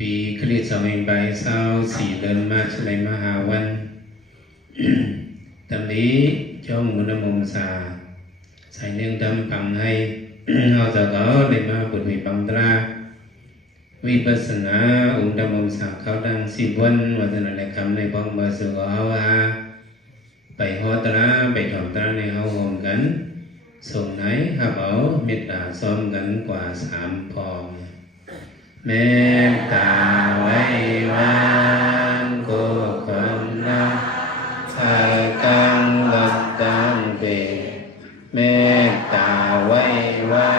ปีคริสต์ศักราช24เดือนมาชลัยมหาวันตำนี้จ้องมุนมมสาใส่เนื่องดำปังให้เราจะก็ได้มาบุญวิปังตราวิปัสสนาองค์ดำมมสาเขาดัง10 วันวัฒนธรรมในบ้องบาสุกเอาไปหอตราไปถอมตราในเฮาโฮมกันส่งไหนหับเอาเมตตาซ้อมกันกว่า3 พองเมตตาไว้วางกุศลนะอากังลัตตังเปเมตตาไว้วา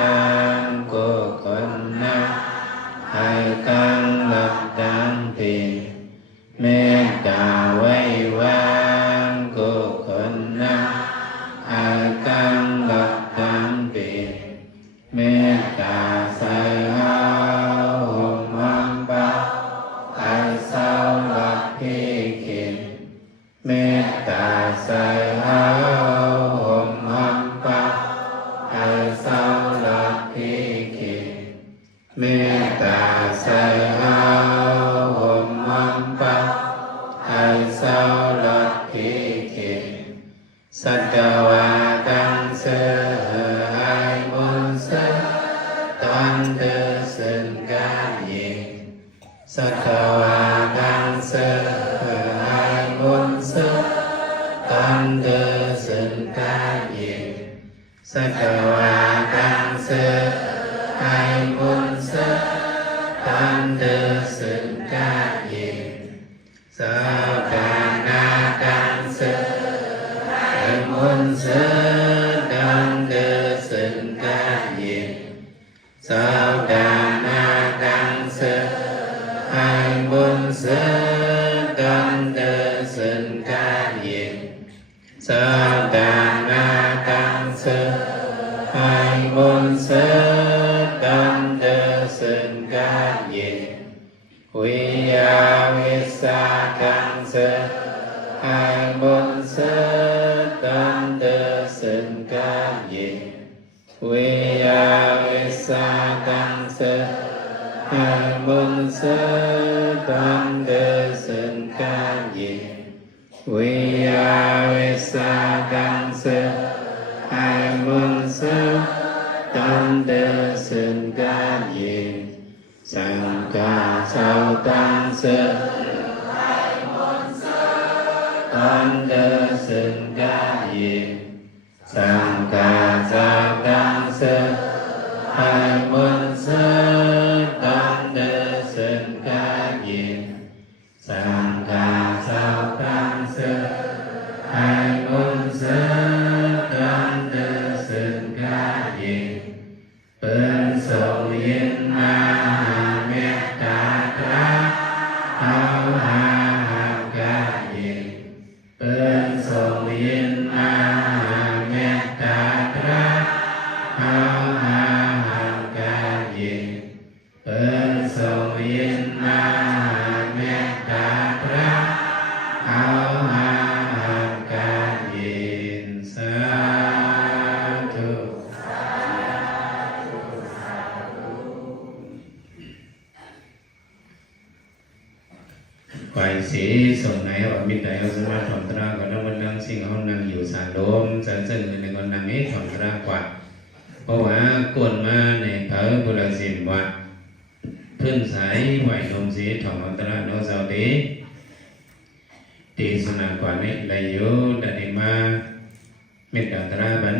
งกุศลนะอากังลัตตังเปเมตตาไว้วางกุศลนะอากังลัตตังเปเมตตาใส่เมตตาใส่หาหอมหัมปะให้เศร้าหลับพิขิเมตตาใส่หาหอมหัมปะให้เศร้าหลับพิขิสัตวาตังเสให้มุนเสตันเดสันกาเยสัตวาตังเสตันเดสันกาเยสัตวาตังเสให้มุนเสตันเดสันกาเยสัพพานาตังเสให้มุนเสตันเดสันกาเยสัพพานาตังเสให้มุนเสตันเดสันกาเยสัพพานาตังเสให้มุนเสตันเดสันกาเยวิยาวิสาตังเสให้มุนเสตันเดสันกาเยวิยาวิสาตังเสให้มุนเสตันเดสันกาเยวิยาวิสาตังเสให้มุนเสตันเดสันกาเยสังฆาเสาตังเสให้มุนเสตันเดสันกาเยสังฆาเสาตังเสให้มุนเสตันเดสันกาเยสังฆาเสาตังเสให้มุนเสตันเดสันกาเยเป็นทรงยินมาเมตตาตระเอาหากาเยเป็นทรงยินมาเมตตาตระเอาหากาเยเป็นทรงยินมาเมตตาตระเอาหากาเยสาธุฝ่ายสีส่งไหนว่ามิตรใดเอาสมาถอนตราก่อนแล้วมันนั่งสิ่งเขานั่งอยู่สารโดมสารเสนในคนนั่งนี้ถอนตรากว่าเพราะว่ากวนมาในเผอบุรสิมวัดพื้นสายไหวนมสีถอนตราโนเสาดีตีสนากว่านี้เลยโยดันิมาเมตตาบัน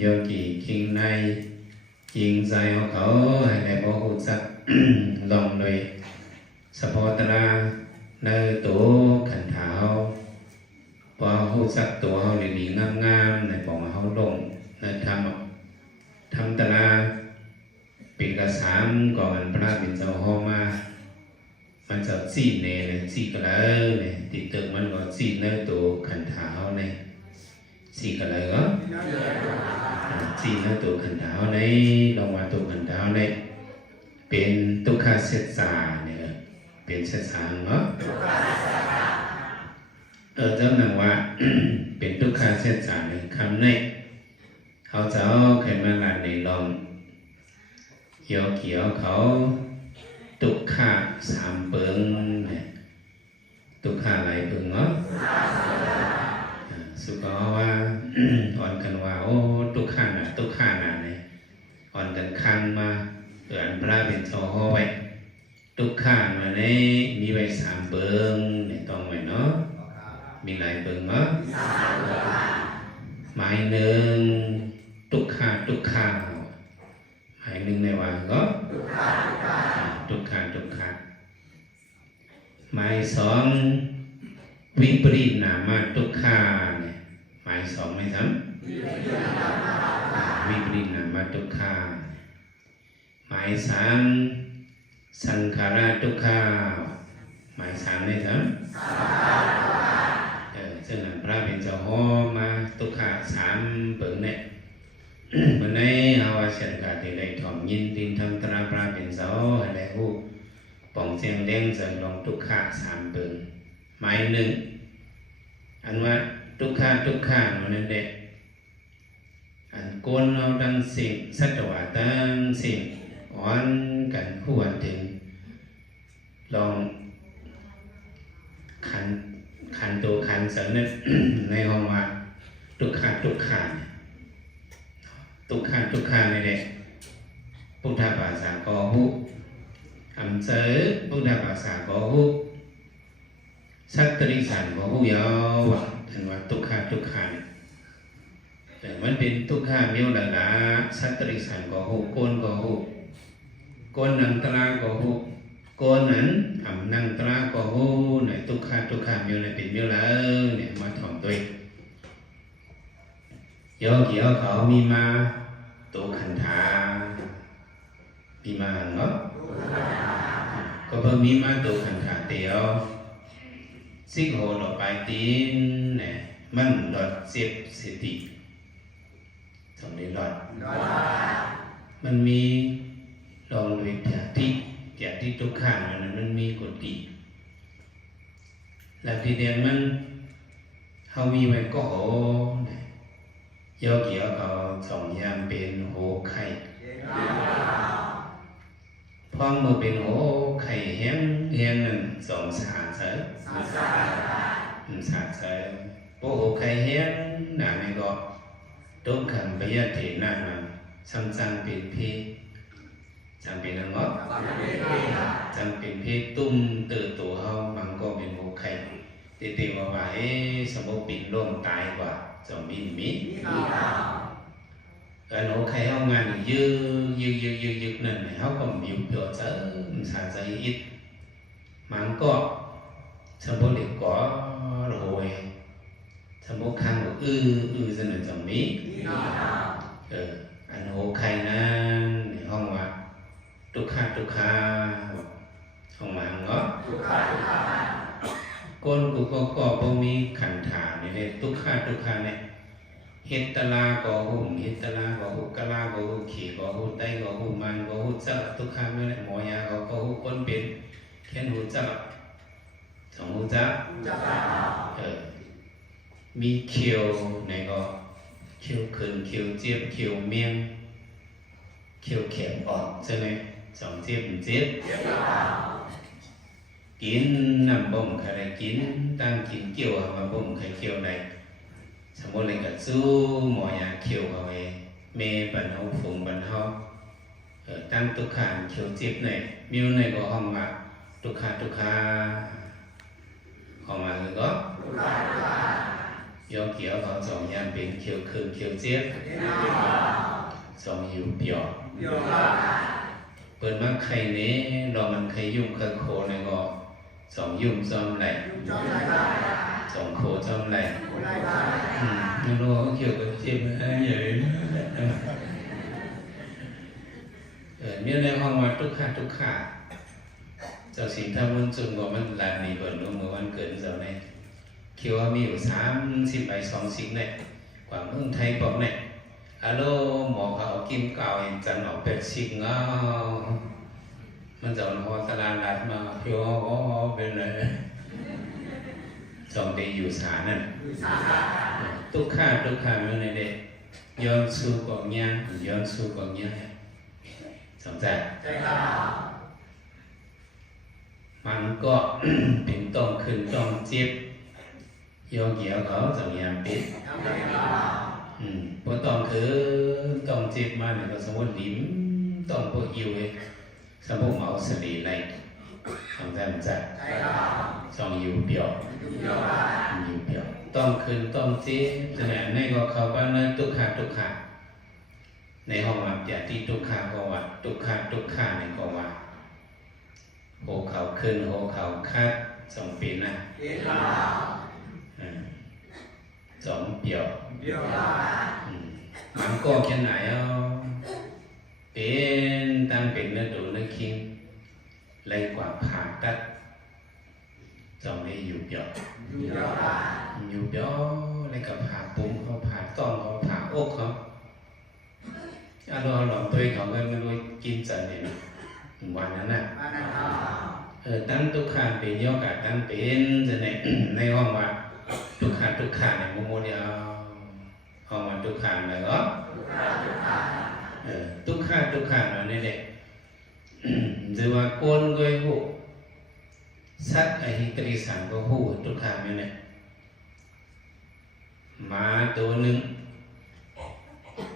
โยกีคิงในจิงใจของเขาให้ในบ่หูสักลองเลยสปอตราในตัวขันเท้าพอหูสักตัวเขาดีๆงามๆในบอกว่าเขาลงในทำตราปีกระสามก่อนพระบิณฑบาตห้องมามันจะซีเนเลยซีกระเลยเนี่ยติดตึกมันก็ซีเนื้อตัวขันเท้าเนี่ยซีกระเลยก็ซีเนื้อตัวขันเท้าเนี่ยลงมาตัวขันเท้าเนี่ยเป็นตุคาเสสาเนี่ยเป็นเสสาเนาะเจ้าหนังว่าเป็นตุคาเสสาหนึ่งคำเนี่ยเขาจะเอาขึ้นมาหลัดในลองโยเขียวเขา ตุกขะสามเปิงเนี่ยตุกขะหลายเปิงเนาะสุก็ว่าอ่อนกันว่าโอ้ตุกขะน่ะเนี่ยอ่อนกันคันมาอันพระเป็นโซโหไว้ตุกขะมาในมีไว้สามเปิงในตองไว้เนาะมีหลายเปิงเนาะหมายหนึ่งตุกขะหมายหนึ่งในว่าก็ตุกขะหมายสองวิปริตนามาตุกขะเนี่ยหมายสองไม่ซ้ำวิปริตนามาตุกขะหมายสามสังขาราตุกขะหมายสามไม่ซ้ำซึ่งพระเป็นเจ้าห้อมาตุกขะสามเปิงเนี่ยวันนี้เอาว่าเสียงกาติได้ถ่อมยินดินทำตราพระเป็นเจ้าอะไรผู้ป่องเสียงแดงเสริมลงตุกขะสามเปิงหมายหนึ่งอันว่าตุกขะนั่นเด็กอันโกนเราดังสิ่งสัตวะตั้งสิ่งอ่อนกันผู้วันถึงลองขันตัวขันเสริมในห้องว่าตุกขะนี่แหละพุทธภาษาก็ฮู้อำเจอพุทธภาษาก็ฮู้สัตตริสันก็ฮู้ยาวว่าถึงว่าตุกขะแต่มันเป็นตุกขะเมียวละละสัตตริสันก็ฮู้โกนก็ฮู้โกนนังตราก็ฮู้โกนนั้นอำนังตราก็ฮู้ในตุกขะเมียวในเป็นเมียวละเนี่ยมาถ่อมตัวโยเกี่ยวเขามีมาตัวขันธามีมาเนาะก็เพิ่มมีมาตัวขันธาเดียวซิกโหดอกไปตีนเนี่ยมันหลอดเสียบสติตรงนี้หลอดมันมีลองเวทที่ทุกข้างมันมีกฎติแล้วที่เดียนมันเขามีไว้ก็โหโยเกี่ยวเขาสองอย่างเป็นโหไข่พร้อมมือเป็นโหไข่เฮี้ยงหนึ่งสองสาเสยโปโหไข่เฮี้ยงหนาไม่ก็ต้มขันไปยะเถน่ามาซ้ำเป็นพี่จำเป็นอะไรจำเป็นพี่ตุ้มเติบโตเขามันก็เป็นโหไข่ตีว่าสมมติปิ่นร่วงตายกว่าจะมีการโอเคเอางานยืดนั่นเขาก็มีเยอะเจอสาใจítมันก็สมมติก็โรยสมมติคันก็จะหนึ่งจะมีอันโอเคนั้นในห้องว่าตุกขะห้องมันก็ก้นกูก็พอมีขันธาเนี่ยตุกขะเนี่ยเฮตตลาก็หูกะลาก็หูขี่ก็หูไตก็หูมันก็หูจักตุกขะไม่ได้หมอยาก็หูคนเป็นแค่หูจักสองหูจักมีเขียวในก็เขียวขึ้นเขียวเจี๊ยบเขียวเมียงเขียวแข็งออกใช่ไหมสองเจี๊ยบกินน้ำบ่มใครกินตั้งกินเกี่ยวมาบ่มใครเกี่ยวใดสมมติเลยก็สู้หมอยาเขียวเอาไว้เมปันเอาฝงปันเขาตั้งตุกขะเขียวเจี๊ยบหน่อยมิวหน่อยก็ห้องว่าตุกขะห้องว่าคือก็โยเกี่ยวเขาสองอย่างเป็นเขียวคืนเขียวเจี๊ยบสองหิวเปียกเปิดมาใครนี้เรามันใครยุ่งเคยโคในก็สองยุ่งจอมไหลสองโคจอมไหลไม่รู้เขาเกี่ยวกับเจ็บอะไรอย่างนี้เนี่ยในห้องว่าทุกขาเจ้าสิงห์ท่ามันจุนว่ามันลานนี้เปิดลงเมื่อวันเกิดเจ้าเนี่ยคิดว่ามีอยู่30ใบ20เนี่ยกว่าเมืองไทยบอกเนี่ยฮัลโหลหมอเขากินเก่าเห็นจันออกเป็ดชิงเงามันจะเอาตลาดนัดมาเพียวเป็นเลยสองเดีอยู่สานั่นทุกข้ามันในเด็กย้อนสู้กองย่างสนใจ มันก็ เป็นต้องขึ้นต้องเจ็บโยเกี่ยวเขาจะมีอันปิดพอต้องคือต้องเจ็บมาเนี่ยก็สมมติลิ้มต้องพวกอิวเลยสมมติเอาสลีในทำได้มันจะสองอยู่เดียวอยู่เดียวต้องขึ้นต้องเจ็บจะไหนในก็เขาว่าเนื้อทุกขาในห้องว่าอย่าที่ทุกขาก็ว่าทุกขาในก็ว่าโหเขาขึ้นโหเขาคัดสองปีนะสองเปี่ยวมันก็แค่ไหนเอาเป็นตั้งเป็นเนื้อดูเนื้อคิงเลยกว่าผ่าตัดสองนี้อยู่เปี่ยวเลยกับผ่าปุ้มเขาผ่าต้องเขาผ่าอกเขาเราหลอกตัวเขาไม่รู้กินจันเนี่ยวันนั้นน่ะตั้งทุกขาเป็นโยกะตั้งเป็นจะในห้องว่าทุกขาในโมเดียวห้องว่าทุกขาอะไรก็ทุกขาเราเนี่ยเด็กหรือว่าโกนก็หูสัตว์อหิตริสังก็หูทุกขาเนี่ยมาตัวหนึ่ง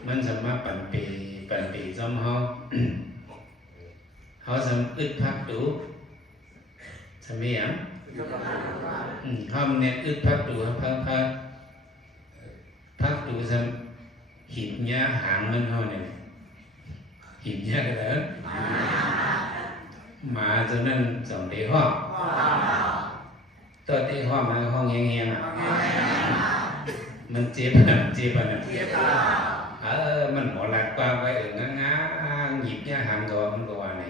มันสามารถปั่นปีซ้ำเขาสามอึดพักดูสมัยเขาเนี่ยอึดพักดูพักดูสามหิบยาหางมันเขาเนี่ยหิบยาก็แล้วมาจนนั้นสองเดียวห้องตัวที่ห้องมันห้องเงี้ยมันเจ็บอ่ะมันหมอหลักกว่าไปง้าหยิบยาหางก็มันก็ว่าไหน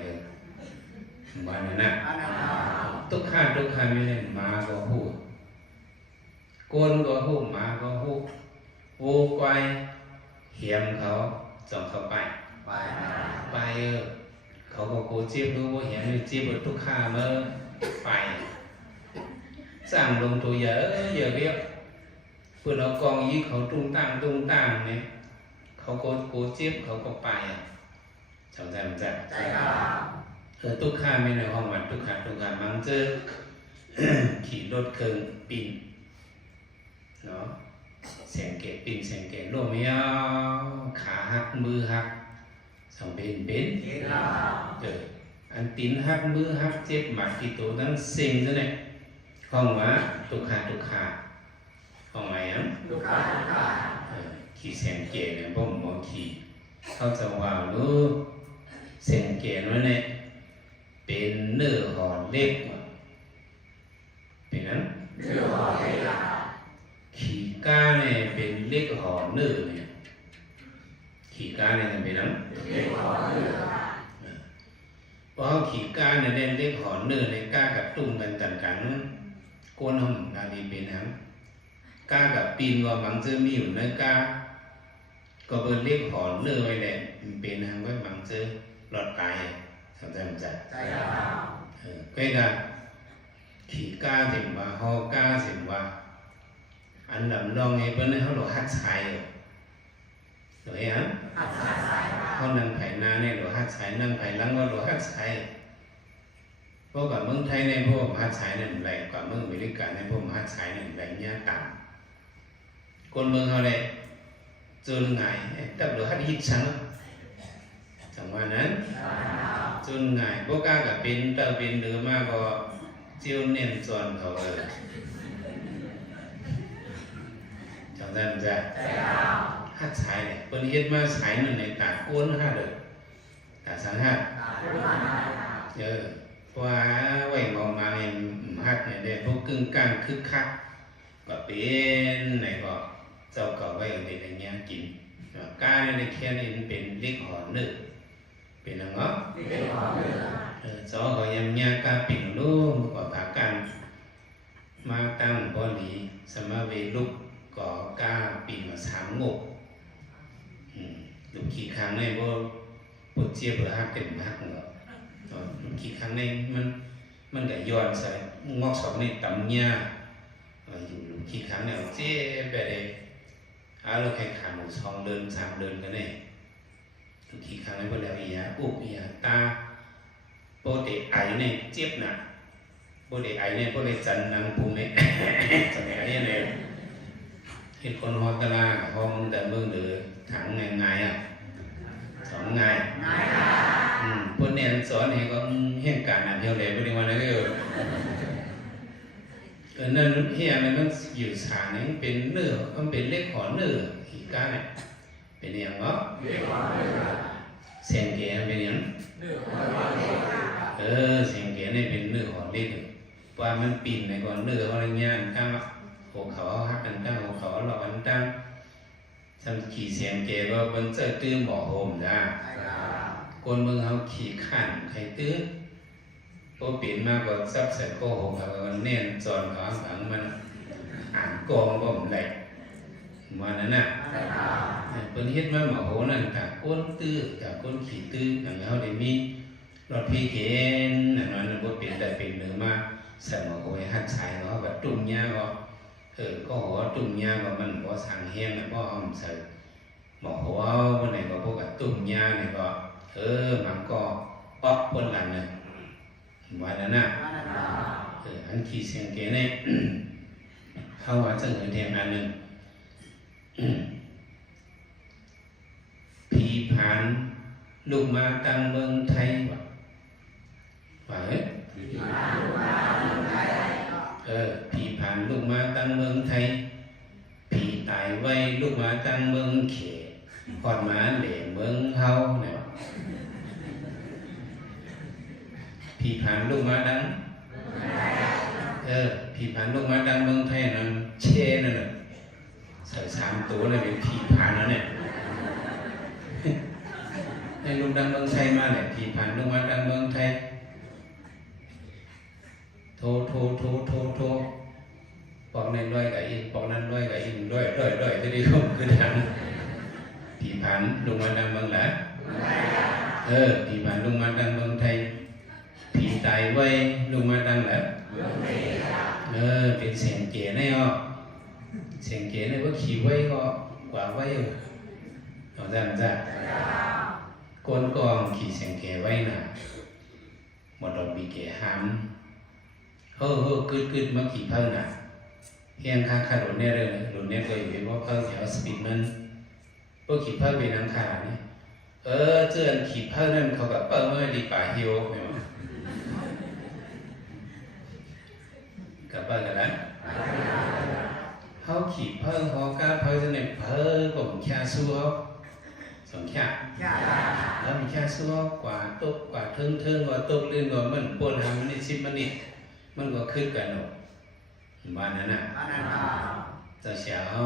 ว่านั่นน่ะทุกขาไม่ได้มาก็หูโกนก็หูมาก็หูโว้ไกวเหี่ยมเขาส่งเขาไปเขาก็โกเจ็บรู้ว่าเหี่ยมเจ็บทุกขาเมื่อไปสร้างลงตัวเยอะเรียบเพื่อเรากองยี่เขาตุ้งตั้งเนี่ยเขาโกเจ็บเขาก็ไปจำใจทุกข้าไม่ในห้องวันทุกขามังเจอ ขี่รถเครื่องปิ่นเนาะแสงเกตปิ่นแสงเกตโลเมียวขาหักมือหักสองเป็นอันตีนหักมือหักเจ็บหมัดกี่ตัวทั้งเซ็งซะเนี่ยห้องว่าทุกขาห้องไหนทุกขาขี่แสงเกตเนี่ยพวกหมอขี่เขาจะว่ารู้แสงเกตว่าเนี่ยเป็นเนื้อหอเล็บเป็นนั้นขีก้าเนี่ยเป็นเล็กหอเนื้อเนี่ยขีก้าเนี่ยเป็นนั้นเพราะขีก้าเนี่ยเล็กหอเนื้อในก้ากับตุ้มกันต่างกันโกนหอมนาดีเป็นนั้นก้ากับปีนว่ามันจะมีอยู่ในก้าก็เป็นเล็กหอเนื้อไว้แหละเป็นทางไว้มันจะหลอดกายสำคัญcái là khi ca thì mà ho ca thì mà anh làm lo nghe bên này họ đồ hát xài rồi á họ năng phải na này đồ hát xài năng phải lắng có đồ hát xàiพวกกับเมืองไทยในพวกมหาชัยนั่นแหละกับเมืองอเมริกาในพวกมหาชัยนั่นแหละเนี่ยต่างคนเมืองเขาเลยเจอไงแต่đồ hát hit sángจังหวะนั้นจนไงพวกก้ากับเป็นเตาเป็นเนื้อมากก็เจียวเน้นจวนเขาจังนั้นจะฮัดสายเนี่ยคนเฮ็ดมาสายหนึ่งในตาโกนฮัดเลยตาสังฮัดว่าไหวมองมาเนี่ยฮัดเนี่ยเด็กพวกกึ่งกลางคึกคักก็เป็นไหนก็เจ้าก็ไว้ในอย่างเงี้ยกินก้าในแค่นี้เป็นเล็กหอนึกเป็นอะไรก็ก็ยังยากาปิ่งลูกก็พากันมาตั้งบริสมาเวลุกก็กาปิ่งมาสามงกลูกขี่ครั้งในบ่ปวดเจี๊ยบหรือหักเต็มหักเหรอลูกขี่ครั้งในมันก็ย้อนใส่งอกสองในตำยาอยู่ลูกขี่ครั้งเนี่ยเจี๊ยบไปเลยเราแข่งขันสองเดินสามเดินกันเนี่ยขี่ครั้งนี้พอแล้วอีหยาอุบอีหยาตาโปรตีไอเนี่ยเจ็บหนัก พวกเด็กไอ้เนี่ยพวกเด็กจันนังภูมิเนี่ยสมัยนี้เนี่ยเห็นคนฮอตลาห้องแต่เมืองหรือถังไงอ่ะ2 ngàyพวกเนี่ยสอนให้ก็เห็นการอ่านเที่ยวเลยพวกนี้วันนั้นก็นั่นเฮียมันอยู่สาเนี่ยเป็นเนื้อมันเป็นเล็กหอเนื้ออีกการเนี่ยเป็นอย่างเนาะเสียงเกศเป็นอย่างเสียงเกศนี่เป็นเนื้อหอเล็กว่ามันปิ่นในก่อนเนื้อเขาอะไรเงี้ยตั้งหัวเขาหักกันตั้งหัวเขาหลอกกันตั้งทำขี่เสียงเกศว่ามันจะตื้อหมอโฮมจ้าคนเมืองเขาขี่ขันใครตื้อพอปิ่นมากกว่าซับใส่โก้โฮมเขาเน้นจอนเขาฝังมันอ่านกองก็มันแหลกมานั่นน่ะเป็นเฮ็ดมาหมอโหนั่นจากก้นตื้อจากก้นขี่ตื้ออย่างเขาได้มีรถพี่เกณฑ์นั่นนั่นบ่เป็นแต่เป็นเนื้อมาใส่หมอโหให้หัดใช้เนาะแบบตุ่มยาก็ก็หัวตุ่มยาก็มันบ่สั่งแห้งบ่อ้อมใส่หมอโหเอาวันไหนก็พวกกับตุ่มยานี่ก็มันก็ป๊อกคนหลังนึงว่านั่นน่ะอันขี่เสียงเกณฑ์นี่เขาว่าจะเหินแทงอันนึงผีผ่านลูกมาตั้งเมืองไทยว่าผีผ่านลูกมาตั้งเมืองไทยผีตายไว้ลูกมาตั้งเมืองเขพอดมาเหล่เมืองเฮาเนี่ยผีผ่านลูกมาตั้งผีผ่านลูกมาตั้งเมืองไทยนั่นเช่นั่นน่ะใส่3 ตัวเลยเป็นผีผ่านแล้วเนี่ยในลูกดังเมืองไทยมาเนี่ยผีผ่านลูกมาดังเมืองไทยโทปอกนั้นด้วยกับอินปอกนั้นด้วยกับอินด้วยที่นี่ก็คือดังผีผ่านลูกมาดังเมืองละผีผ่านลูกมาดังเมืองไทยผีตายไว้ลูกมาดังละเป็นเสียงเก๋เนี่ยเสียงเก๋เนี่ยว่าขี่ไว้ก็กว่าไว้เอาจ้าก้นกองขี่เสียงเก๋ไว้น่ะหมดดอกบีเก๋หามกึดมาขี่เพิ่งน่ะเพียงข้างหลุดเนี่ยเลยหลุดเนี่ยก็อยู่ว่าเพิ่งแถวสปีดมันพวกขี่เพิ่งเป็นนังขานี่เจือนขี่เพิ่งนั่นเขากับเปิ้ลเมื่อดีป่าฮิวเนี่ยกับเปิ้ลกันแล้วเขาขี่เพิ่งเขาก้าเพิ่งจะเนี่ยเพิ่งผมแค่สู้เขาสองแค่แล้วมีแค่ซัวกว่าตกกว่าเทิงกว่าตกเรื่องกว่ามันปวดหางมันนี่ชิบมันนี่มันก็ขึ้นกันหรอกบ้านนั้นน่ะจะเสียเขา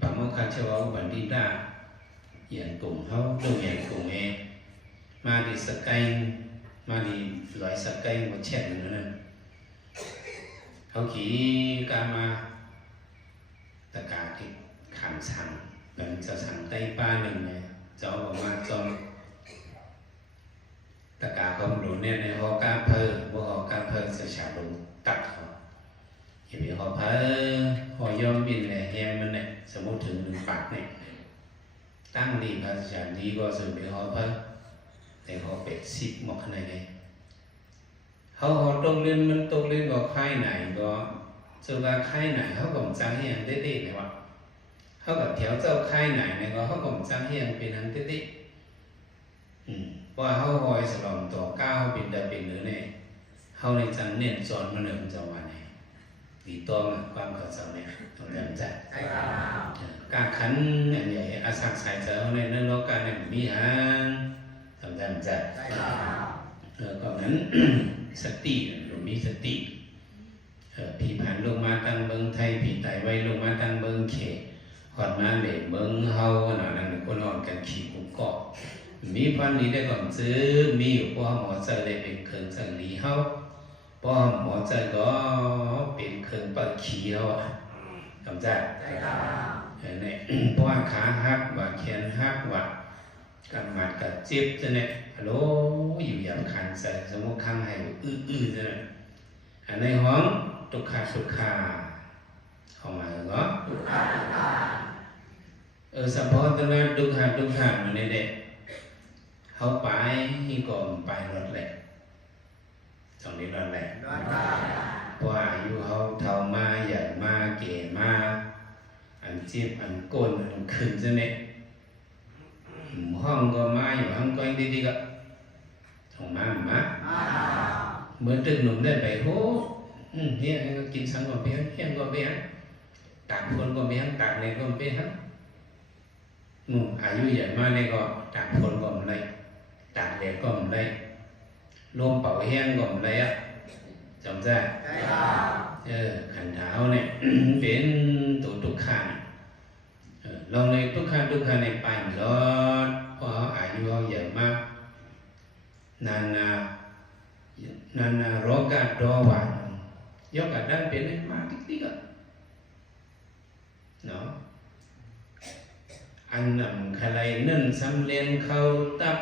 ปั๊มเขาคันเชื่อว่าบันดีด้าเหยียนกลุ่มเขาดูเหยียนกลุ่มเองมาดีสกายมาดีลอยสกายหมดแช่นั่นนั่นเขาขี่กามาตะกาที่ขันสั่งมันจะสั่งไต้ป้าหนึ่งเนี่ยเจ้าบอกว่าจนตะกาเขาหลุดเนี่ยในหอกาเพอว่าหอกาเพอจะฉาลงตัดเขาเห็นไหมหอเพอหอยอมบินเนี่ยแฮมมันเนี่ยสมมติถึง1 ปากเนี่ยตั้งดีภาษาดีก็สื่อไปหอเพอแต่หอเป็ด10 หมอกขนาดนี้เขาหอตรงเล่นมันตรงเล่นก็ค่ายไหนก็จะว่าค่ายไหนเขาก็จ้างเฮียงได้ๆเลยวะเขากับแถวเจ้าค่ายไหนเนี่ยก็เขาก็จ้างเฮียงเป็นอันติว่าเขาหอยสลอมต่อก้าวเป็นได้เป็นหรือเนี่ยเขาในจังเน้นสอนมาหนึ่งจังหวะเนี่ยดีต้องความเข้าใจเนี่ยต้องเรียนใจการขันอย่างใหญ่อาศักสายเจ้าในนั้นเราการเนี่ยมีหางทำใจก็นั้น สติหรือมีสติผีผ่านลงมาตั้งเมืองไทยผีตายไว้ลงมาตั้งเมืองเขตหอดมาเหล่เมืองเฮาหน่อยนั่นก็นอนกันขี่กุกเกาะมีพันนี้ได้ก่อนซื้อมีอยู่พอหมอเจอได้เป็นเคืองสังลีเฮาพอหมอเจอก็เป็นเคืองปักขี่เฮาทำใจเนี่ยเพราะว่าขาหักว่าแขนหักว่ากำมัดกับเจ็บจะเนี่ยฮัลโหลอยู่อย่างคันใส่สมมติข้างให้อื้อจะเนี่ยอันในห้องตุกขาเข้ามาเหรอสัมพอตนะดุขะมันเนี่ยเขาไปก่อนไปรถแหละจ ตรงนี้นั่นแหละเพราะอายุเขาเท่ามาใหญ่มาเก๋มาอันจีบอันโกนอันขึ้นใช่ไหมห้องก็มาอยู่ห้องก็ดีๆก็ส่งมาเมื่อตึกหนุ่มได้ไปโหเฮียก็กินสังก็เบี้ยเฮียก็เบี้ยตากคนก็เบี้ยตากในก็เบี้ยฮะอายุใหญ่มาเนี่ยก็ตากคนก็ไม่ได้ตากแดดก็ไม่ได้ลมเป่าแห้งก็ไม่ได้อะจำได้ขันเท้าเนี่ย เป็นตัวทุกขันลองในทุกขันในไปหมดเพราะอายุเขาใหญ่มากนาโรกาดอวันยกกระดันเป็นมาติ๊กเนาะอันนั้นใครนั่นสำเร็จเข้าตับ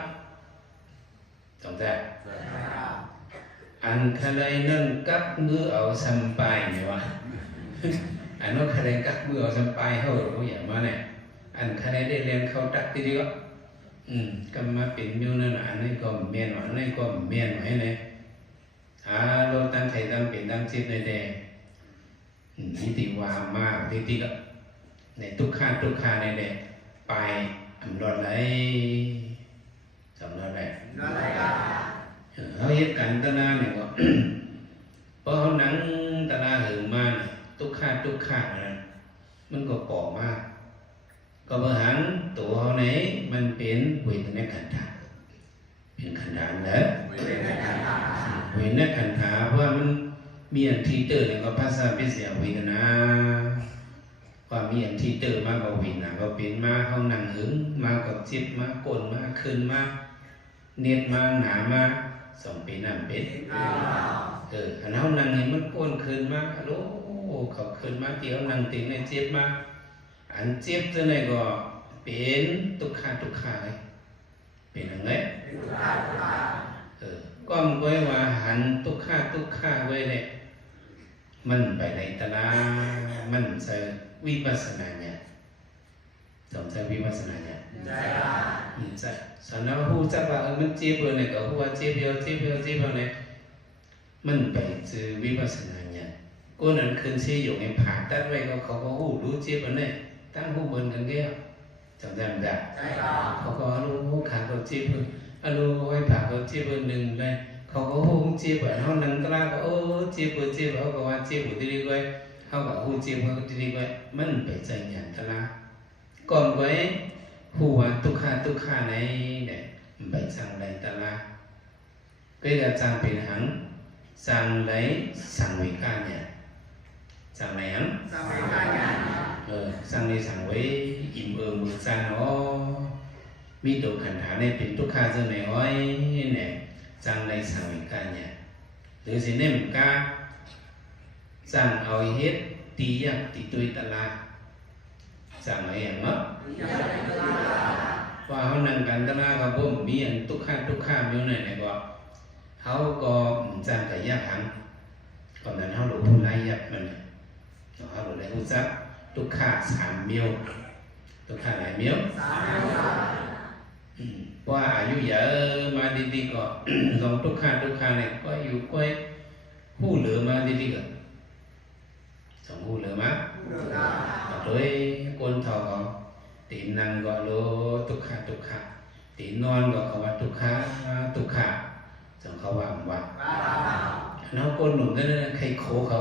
จำได้อันใครนั่นกับมือเอาสัมไปเนี่ยวะอันนั้นใครกับมือเอาสัมไปเขาอย่างมาเนี่ยอันใครได้เรียนเข้าตักทีเดียวก็มาเป็นมิวนั่นอันนี้ก็เมียนอันนี้ก็เมียนไว้เนี่ยเราตั้งใจตั้งเป็นตั้งจิตในแดงนิติวามากนิติก็ในทุกข้าในแดงไปอันรอดไหลสำรอดไหลเขาเฮ็ดกันตนาเนี่ยก็เพราะเขานั่งตนาหึงมาทุกข้านะมันก็ปอกมากก็บางครั้งตัวเขาไหนมันเป็นเวทนาขันธาเป็นขันธาเหรอเวทนาขันธาเพราะมันมีอันที่เตอร์เนี่ยก็ภาษาเป็นเสียเวทนาความมีอันที่เตอร์มากกว่าเวทนาก็เป็นมาเขานั่งหึงมากับจิตมาโกนมาคืนมาเน็ตมาหนามาสองปีนั่นเป็นอันเขานั่งเห็นมันโกนคืนมาโอ้เขาคืนมาเดี๋ยวนั่งติงในเจ็บมาอันเจ็บตัวไหนก็เป็นทุกขาเลยเป็นยังไงก้มไว้ว่าหันทุกขาไว้เนี่ยมันไปในตลามันใส่วิปัสสนาเนี่ยต้องใช้วิปัสสนาเนี่ยใช่สอนเราหูจักว่ามันเจ็บเลยก็หูว่าเจ็บเยอะเนี่ยมันไปเจอวิปัสสนาเนี่ยก็นั้นคืนที่อยู่ในผ่าตัดไว้ก็เขาก็หูรู้เจ็บอันนี้ตั้งหูเบิ้ลกันแก้วจำได้ไหมจ๊ะเขาก็รู้ขาเขาเจ็บรู้ไว้ผ่าเขาเจ็บหนึ่งเลยเขาก็หูเจ็บเขานั่งตลาดก็เจ็บเขาก็ว่าเจ็บอยู่ที่นี่ไว้เขาก็หูเจ็บเขาที่นี่ไว้มันไปใจหยาดตลาดก่อนไว้หูว่าทุกขาในเนี่ยไปสั่งไรตลาดก็จะสั่งเป็นหังสั่งไรสั่งวิการเนี่ยสั่งไหนอ่ะสั่งในสั่งไว้อิ่มมือสั่งอ๋อมีตัวขันธาในเป็นทุกขาเจ้าไหนอ้อยเนี่ยสั่งในสั่งวิการเนี่ยหรือสิ่งนี้มันก็สั่งเอาเฮ็ดตียักตีตุยตลาสั่งอะไรอย่างเนาะว่าเขานั่งกันตลากับผมมีอย่างทุกขามีอะไรไหนก็เขาก็สั่งแต่ยักหังก่อนนั้นเขาหลุดผู้ไล่ยักมันเขาหลุดได้รู้จักทุกขา3 มิลทุกขาหลายมิลเพราะอายุเยอะมาดีๆก็ลองทุกขาเนี่ยก็อยู่ก้อยหูเหลือมาดีๆก็สองหูเหลือมาโดยคนเฒ่าก็ตีนั่งก็โลทุกขาตีนอนก็เขาว่าทุกขาจงเขาว่าน้องคนหนุ่มนั่นใครโคเขา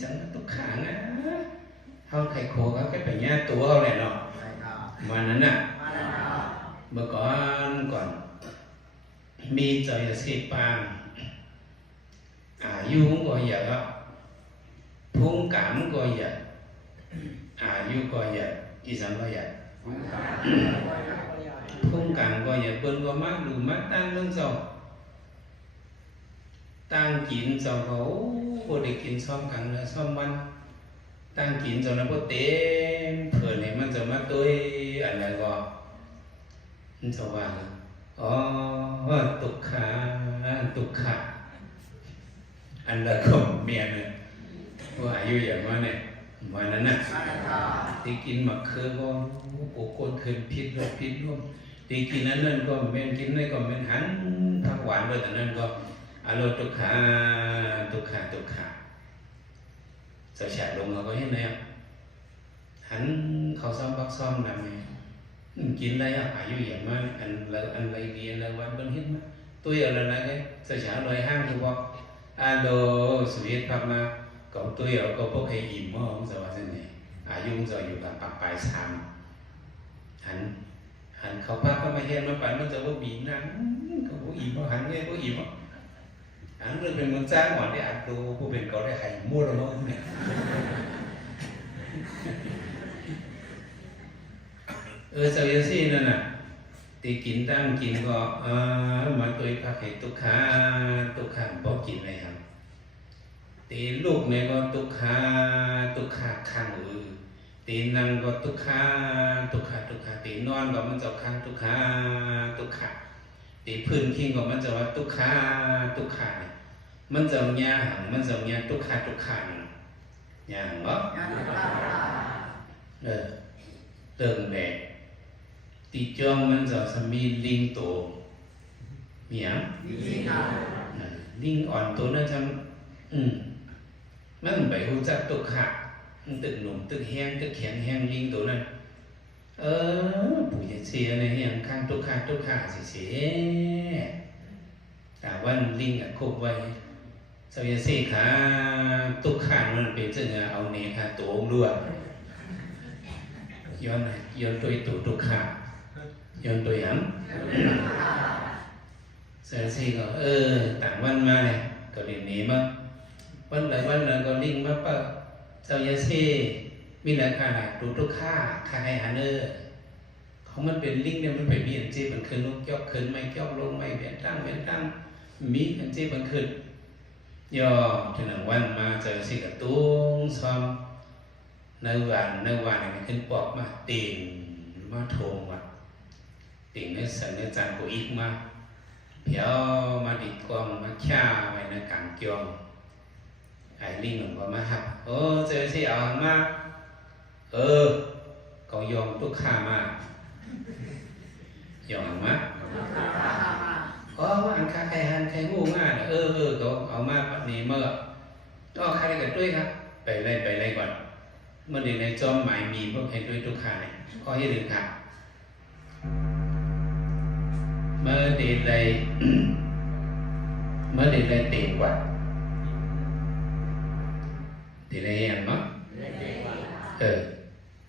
ฉันทุกขานะเขาใครโคเขาแค่ไปแย่ตัวเขาเลยเนาะมานั้นน่ะเมื่อก่อนมีใจสิปางอายุก็เยอะพุ่งกามก็เยอะอายุก็เยอะอีสังก็เยอะพุ่งกามก็เยอะเปิ้ลก็มักดูมักตั้งเรื่องสองตั้งกินสองเขาบ่ได้กินซ้อมกันเลยซ้อมวันตั้งกินสองนั้นบ่เต็มเผื่อนี่มันจะมาตุ้ยอันนั้นก็มันจะว่าตุกขาอันละก็เมียเนี่ยว่าอายุอย่างว่าเนี่ยวันนั้นน่ะที่กินหมักคือก็โอ้โกนคืนพิษร่วมที่กินนั้นก็เป็นกินนั่นก็เป็นหันผักหวานด้วยแต่นั้นก็ อโลตุขาตุขาตุขาเสียฉายลงเราก็เห็นไหมหันเขาซ้อมบักซ้อมนำไงกินอะไรอายุอย่างมากอันไรดีอันไรวันบนหินมาตัวอะไรนะcáiเสียฉายลอยห้างถูกป่ะอโลสุริยภาพมาก็ตัวก็พวกใครอิ่มมั้งจะว่าเช่นไงอายุจะอยู่กับปากปลายชามหันเขาพาเข้ามาเห็นมาปั่นมันจะว่าบีนั่งเขาบอกอิ่มว่าหันเนี่ยว่าอิ่มว่าอันเรื่องเป็นคนจ้างหมอนที่อัดดูผู้เป็นเขาได้ไข่มั่วแล้วมั้งเนี่ยเจ้าเยซี่นั่นน่ะตีกินตั้งกินก็มาตัวพักให้ตุกขาบอกกินอะไรครับตีลูกเนี่ยก็ตุกขาข้างตีนั่งก็ตุกขาตีนอนก็มันจะข้างตุกขาตีพื้นทิ้งก็มันจะว่าตุกขามันจะหญ้าหังมันจะหญ้าตุกขาหญ้าหังบ่เติมแบบตีจ้องมันจะมีลิงโตมีอ่ะลิงอ่อนตัวนั่นจังมันไปหูจักตุกขาตึกหนุ่มตึกแห้งตึกแข็งแห้งลิงตัวนั้นปู่จะเสียในอย่างข้างตุกขาเสียแต่วันลิงคบไว้เจ้าจะเสียขาตุกขามันเป็นจังเอาเนขาตัวด้วยย้อนตัวตุกขาย้อนตัวอย่างเสียสิก็ต่างวันมาเลยก็เรียนนี้มั้งวันไหนก็ลิงมาป่ะเจ้าเยซีมีราคาหนักดูทุกค่าให้หันของมันเป็นลิงเนี่ยมันไปมีอันจีมันขึ้นลงเกี่ยวขึ้นไม่เกี่ยวลงไม่เวียนตั้งมีอันจีมันขึ้นย่อถึงหนึ่งวันมาเจอสิกับตุ้งซ้อมในวันมันขึ้นปอกมาติ่งมาโถงว่ะติ่งในสันในจานกูอีกมาเดี๋ยวมาดิดกองมาฆ่าไว้ในกลางเกี่ยวไอ้ลิงหนุ่มก็มาหักเจอสิเอามาเขายอมทุกข้ามายอมมาอันใครหันใครงูง่ายเขาเอามาปัดนี้เมื่อใครกันด้วยครับไปเลยก่อนเมื่อเด็กในจอมหมายมีพวกใครด้วยทุกข้าเนี่ยก็ให้ดึงค่ะเมื่อเด็กใดเตะกว่าthì này em mất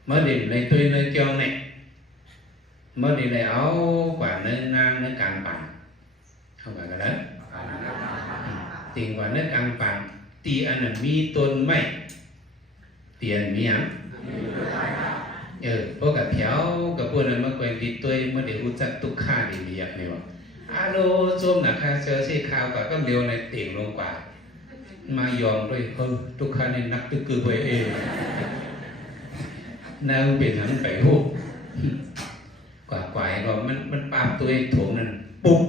mới đi này tuy nơi cho này mới đi này áo và nơi nang nơi càng bằng không phải cái đó tiền và nơi càng bằng tiền anh là mi tôn mày tiền mi ănเพราะกับเพียวกับพวกนั้นมาแกว่งติดตัวมาเดี๋ยวรู้จักตุกข้าดีมีอย่างนี้วะโจมหนักข้าเจอสิข่าวก็เร็วในเตียงลงกว่ามายอมด้วยทุกครั้งในนักตึกคือไปแนวเปลี่ยนหันไปหูกว่าก็มันปาบตัวโถงนั้นปุ๊บ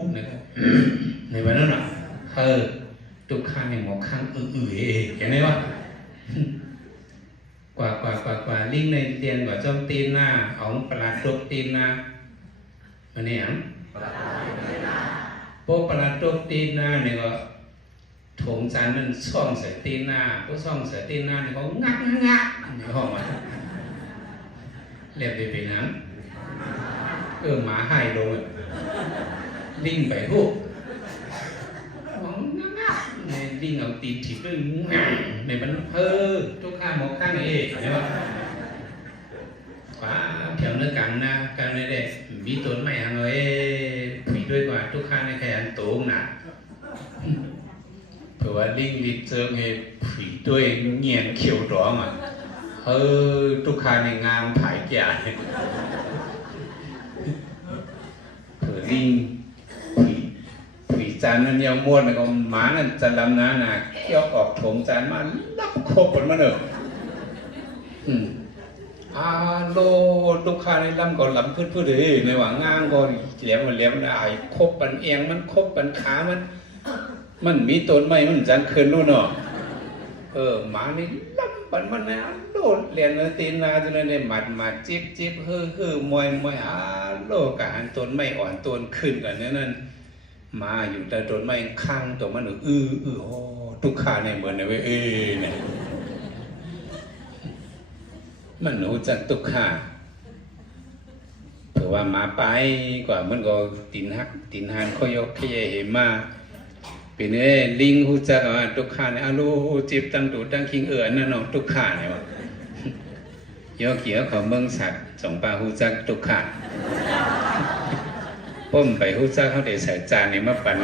ในวันนั้นน่ะทุกครั้งในหมอข้างเห็นไหมวะกว่าลิงในเตียนกว่าจอมตีนหน้าของปลาตกตีนหน้ามันเนี่ยพวกปลาตกตีนหน้าเนี่ยก็ถงจานนั้นช่องเสียตีนหน้าพวกช่องเสียตีนหน้าเนี่ยเขางักในห้องเรียบไปนั้นหมาหายลงลิงไปหูงักในลิงเอาตีนถีบด้วยในมันทุกข้างหมอข้างเองใช่ปะกว่าแถวเนื้อกันนะการในเด็กมีต้นไม้หางผีด้วยกว่าทุกข้างในแขนโตงหนักเผื่อว่าลิงวิเจอไงผีด้วยเงียนเขียวร้องทุกข้างในงามผายแก่เผื่อลิงผีจานนั้นยาวม้วนแล้วก็หมานั่นจะลำน้าน่ะเกี่ยวออกถงจานมาลับโคบมันโลลูกค้าในลำก็ลำพื้นเลยในหว่างงางก็เหลี่ยมได้คบปันเอียงมันคบปันขามันมีต้นไม้มันจันคืนนู่นเนาะหมานี่ลำปันมันนะโลดเรียนเนื้อตีนนาจนเลยหมัดจิบมวยโลกะหันต้นไม้อ่อนต้นขึ้นกันนั่น มาอยู่แต่ต้นไม้ข้างตัวมันโอ้ทุกขาเนี่ยเหมือนในเว้ยเนี่ยมันรู้จักทุกขาเผื่อว่ามาไปกว่ามันก็ตินหักตินหานข้อยกขยเหมาเป็นลิงหูจักว่าทุกขาเนี่ยลูจีบตั้งตูตั้งคิงนั่นเนาะทุกขาเนี่ยวะยกเกี่ยวเขาเมืองสัตว์สองปลาหูจักทุกขาป้มไปหูจักเขาได้ใส่จานนี่มาปั่น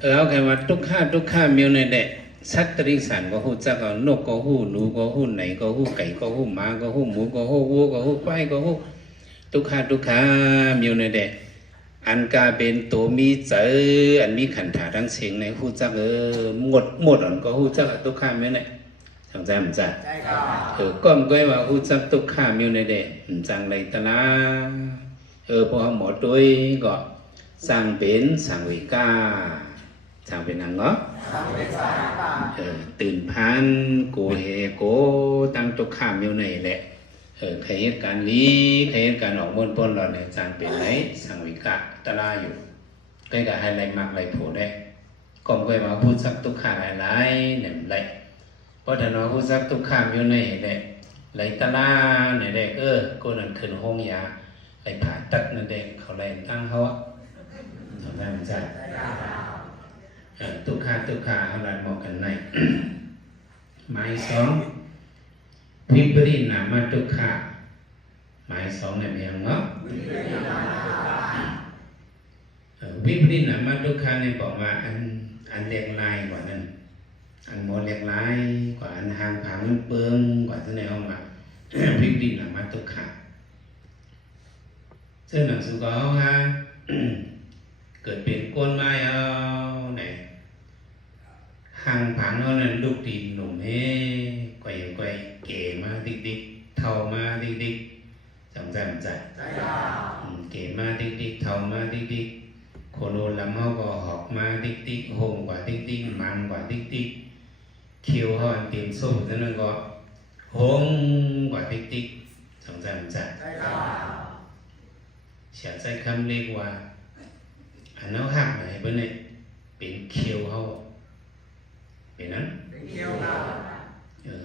เอาแค่ว่าทุกข้ามีในเด็กสัตว์ตริสันก็หูจักเอานกก็หูหนูก็หูไหนก็หูไก่ก็หูหมาก็หูหมูก็หูวัวก็หูควายก็หูทุกข้ามีในเด็กอันกาเป็นตัวมีเจออันมีขันถาทั้งเสียงในหูจักหมดอันก็หูจักทุกข้ามีในจังใจมันจัดก้อมก้อยว่าหูจักทุกข้ามีในเด็กจังไรตนะพอหมอตัวก็สั่งเป็นสั่งวิกาสั่งเป็นนางเนาะตื่นพันโกเฮโกตั้งทุกข้ามีในแหละใครเหตุการณ์นี้ใครเหตุการณ์ออกมนปนเราเนี่ยสั่งเป็นไรสั่งวิกาตะลาอยู่ใกล้กับให้ไรมากไรโผล่ได้ก้อมก้อยว่าหูจักทุกข้าหลายเนี่ยไรเพราะถ้าเราหูจักทุกข้ามอยู่ในแหละไหลตะลาในแหละก็นั่นขึ้นห้องยาไหลผ่าตัดนั่นเองเขาไหลตั้งเขาทำได้ไหมจ๊ะทุกข้าเอาหลักบอกกันใน หมายสองวิปริณามาทุกข้าหมายสองเนี่ยเพียงเนาะวิปริณามาทุกข้าเนี่ยบอกว่าอันเรียกลายกว่านั้นอันโมเล็กไล่กว่าอันห่างผางมันเปิงกว่าที่ไหนเอามา พลิกดินหลังมาตุกขาเส้นหนังสุกเอาฮะ เกิดเป็นก้นไม้เอาไหนห่างผางเอานั่นลูกตีนหนุ่มเฮ้ไกวเก๋มาดิกเท่ามาดิกจำใจเก๋มาดิกเท่ามาดิกโคโนลำเขาก็หอกมาดิกโฮงกว่าดิกมันกว่าดิกเขียวห่อนเตรียมส้มฉะนั้นก็หงกว่าติ๊กสองใจมันจัดเสียใจคำเรียกว่าอันนั้นหักไหนเพื่อนเนี่ยเป็นเขียวเขาเป็นนั้น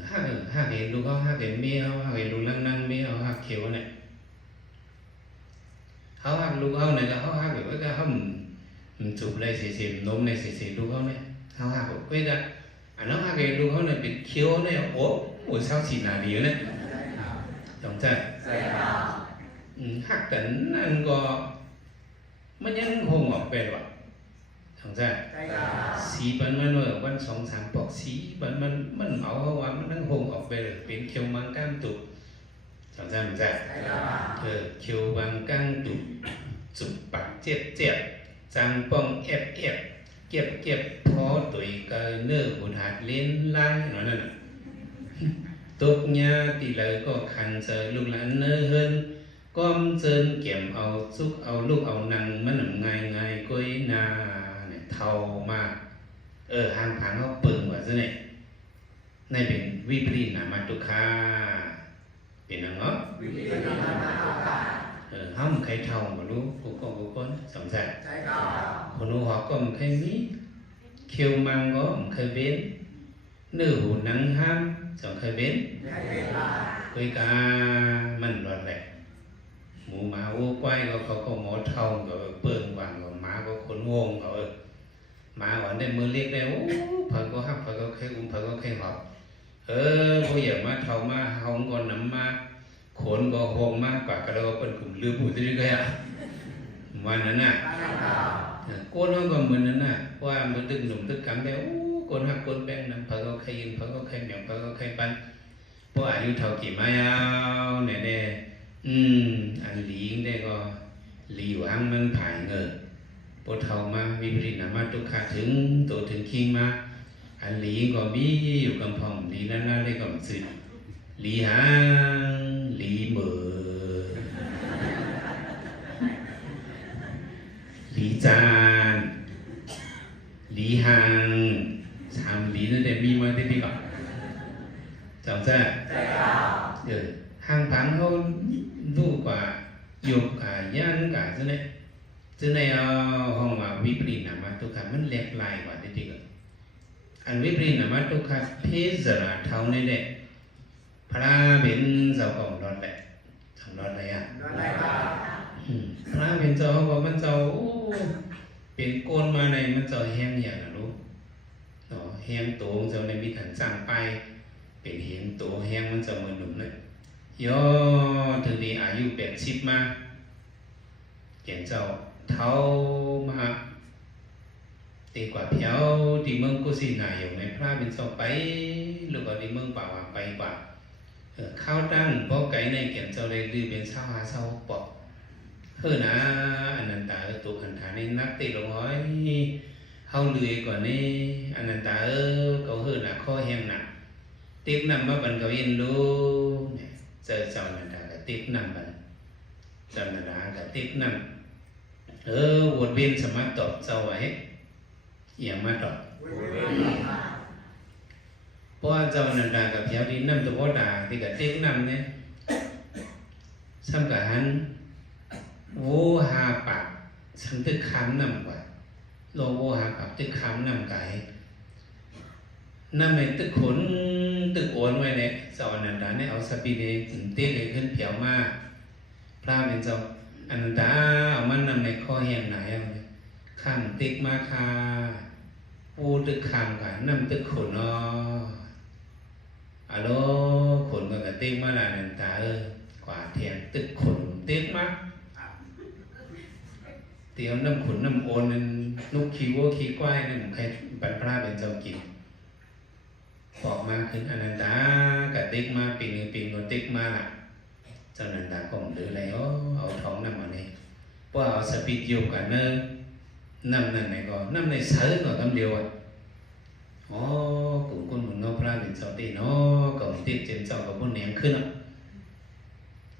หักเห็นลูกเขาหักเห็นเมียเขาหักเห็นลูกนั่งเมียเขาหักเขียวเนี่ยเขาหักลูกเขาเนี่ยเขาหักแบบว่าเขาจุบเลยสีนมเลยสีลูกเขาเนี่ยเขาหักแบบว่าอันนั้นหักเห็นลูกเขาเนี่ยเป็นเขียวเนี่ยโอ้เศร้าสีหนาดีเนี่ยจงใจหักแต่นั่นก็มันยังคงออกเป็นวะจงใจสีมันหน่อยวัน2-3ปอกสีมันเอาเขาว่ามันนั่งคงออกไปเลยเป็นเขียวมังก้ามตุกจงใจมันใจเขียวมังก้ามตุกจุดปักเจ็บจังป้องเก็บพอตุยก็เนื้อบุหัดเล่นไล่นั่นน่ะตุกญาตีเลยก็คันเจอลูกหลานเนื้อเฮินก้อมเจินเก็บเอาซุกเอาลูกเอานังมันหนังง่ายก้อยนาเนี่ยเท่ามากห่างผังเขาเปิงกว่าซะเนี่ยในเป็นวิปริณามาตุคาเป็นนังเนาะเขามันใครเท่ามารู้กูก็สงสัยคนหัวก็มันใครมีเขียวมังก็มันเคยเป็นเนื้อหูนังห้ามสองเคยเป็นคุยกามันรอดแหละหมูหมาวัวควายเขาก็หมอเท่าก็เปิ่งวางก็หมาก็ขนวงเขาหมาอ่อนได้มือเล็กได้โอ้เพิ่งก็หักเพิ่งก็แค่เพิ่งก็แค่หอบพวกอย่างมาเท่ามาเฮาก่อนน้ำมาขนก็ห่วงมากกว่าก็เราก็เป็นกลุ่มลืมผู้ที่นี่ก็อ่ะวันนั้นน่ะก้นเขาก็เหมือนนั้นน่ะว่ามันตึกหนุ่มตึกกำได้โอ้ก้นหักก้นแป้งนั้นเพิ่งก็แค่ยินเพิ่งก็แค่เหนียวเพิ่งก็แค่ปั้นพวกอายุเท่ากี่ไม้เอาเนี่ยอันหลีงได้ก็หลีหวังมันผ่ายเงินพอเท่ามาวิปริณามาตุกขาถึงตัวถึงคิงมาอันหลีก็มีอยู่กำพองหลีนั่นได้ก็มันสื่อหลีหางหลีเหมือหลีจานหลีหาง3หลีนั่นแต่มีมาได้ดีกว่าจำใช่ห่างผังเขาดูกว่า dục cả nhân cả thế này hong mà viparinama tukhaมันเล็กลายกว่าที่จริงอันviparinama tukha พิจารณาเท่านี้แหละพระเป็นเจ้าของรถแหละทำรถอะไรอ่ะพระเป็นเจ้าว่ามันเจ้าเป็นโกนมาในมันเจ้าแห้งอย่างนะรู้เนาะแห้งโตเจ้าในมีถันสร้างไปเป็นเห็นโตแห้งมันเจ้าเหมือนหนุ่มเลยย่อถึงดีอายุ80มาเขียนเจ้าเท้ามาตีกว่าเพียวที่เมืองกุสินาอยู่ในพระเป็นเจ้าไปหรือว่าที่เมืองป่าวไปกว่าข้าวตั้งเพราะไก่ในเขียนเจ้าเลยดื้อเป็นเช้าหาเช้าปอกเฮ้อนะอันนั้นตาตุขันธาในนักตีลงห้อยเฮาเลื่อยกว่านี้อันนั้นตาเขาเฮ้อนะข้อแห้งหนักติ๊กนำมาบันเขาอินรู้เจอเจ้านันดากับติ๊กนำบันเจ้านันดากับติ๊กนำวนเวียนสมาตอบเจ้าไว้อย่างมาตอบเพราะว่าเจ้านันดากับเพียวดินนำตัวพ่อดาที่กับติ๊กนำเนี่ยซ้ำกับหันโวหาปากฉันตึกค้ำนำกว่าโลโวหาปากตึกค้ำนำไก่นำในตึกขนตึกโอนไว้เนี่ยเจ้าอนันดาเนี่ยเอาสปีดเลยเต้เลยขึ้นเพียวมากพระเป็นเจ้าอนันดาเอามันนำในข้อแห่งไหนเอาเนี่ยข้างตึกมาคาปูตึกข้างกันนำตึกขนอะโลขนกับตึกมาละอนันดากว่าเทียนตึกขนตึกมาเตียวน้ำขุนน้ำโอนนั่นนุกขี้วัวขี้ควายนั่นใครปันพระเป็นเจ้ากินบอกมาขึ้นอนันตากะติ๊กมาปีนึงก็ติ๊กมาละเจ้านันตาก็หรืออะไรเอาท้องน้ำมาเนี่ยเพราะเอาสปีดอยู่กันเนอะน้ำนั่นไหนก็น้ำในเสือก็คำเดียวอ๋อกลุ่มคนหมุนนกพระเป็นเจ้าตีเนาะก็ติ๊กเจนเจ้ากับพวกเนียงขึ้น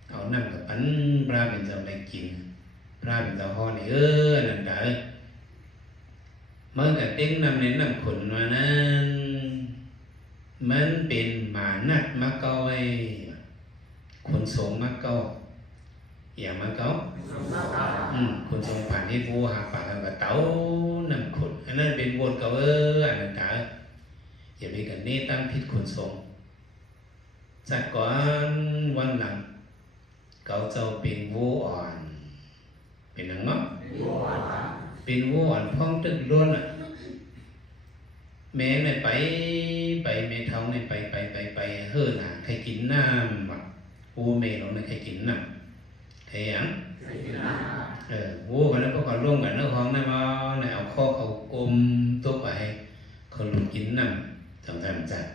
เอาน้ำกับปันพระเป็นเจ้าอะไรกินพระเป็นเจ้าห่อนี่นันตาเมื่อกับติ๊กน้ำในน้ำขุนมานั้นมันเป็นหมานักมาเกาไอ้คนสงมาเกาอย่างมาเกาคนสงผ่านให้วัวหาปากกับเต้านั่นคนอันนั้นเป็นวนเกาอันนั้นตาอย่าไปกันนี่ตั้งพิษคนสงจากก่อนวันหลังเกาเจ้าเป็นวัวอ่อนเป็นนังเนาะเป็นวัวอ่อนพ้องตึกล้วนแม่เนี่ยไปแม่ท้องเนี่ยไปเฮือหนาใครกินน้ำแบบวัวแม่เราเนี่ยใครกินน้ำใครยังวัวกันแล้วก็ร่วมกันแล้วห้องน้ำมาเนี่ยเอาข้อเขากลมตัวไปเขาหลุดกินน้ำสำคัญจัด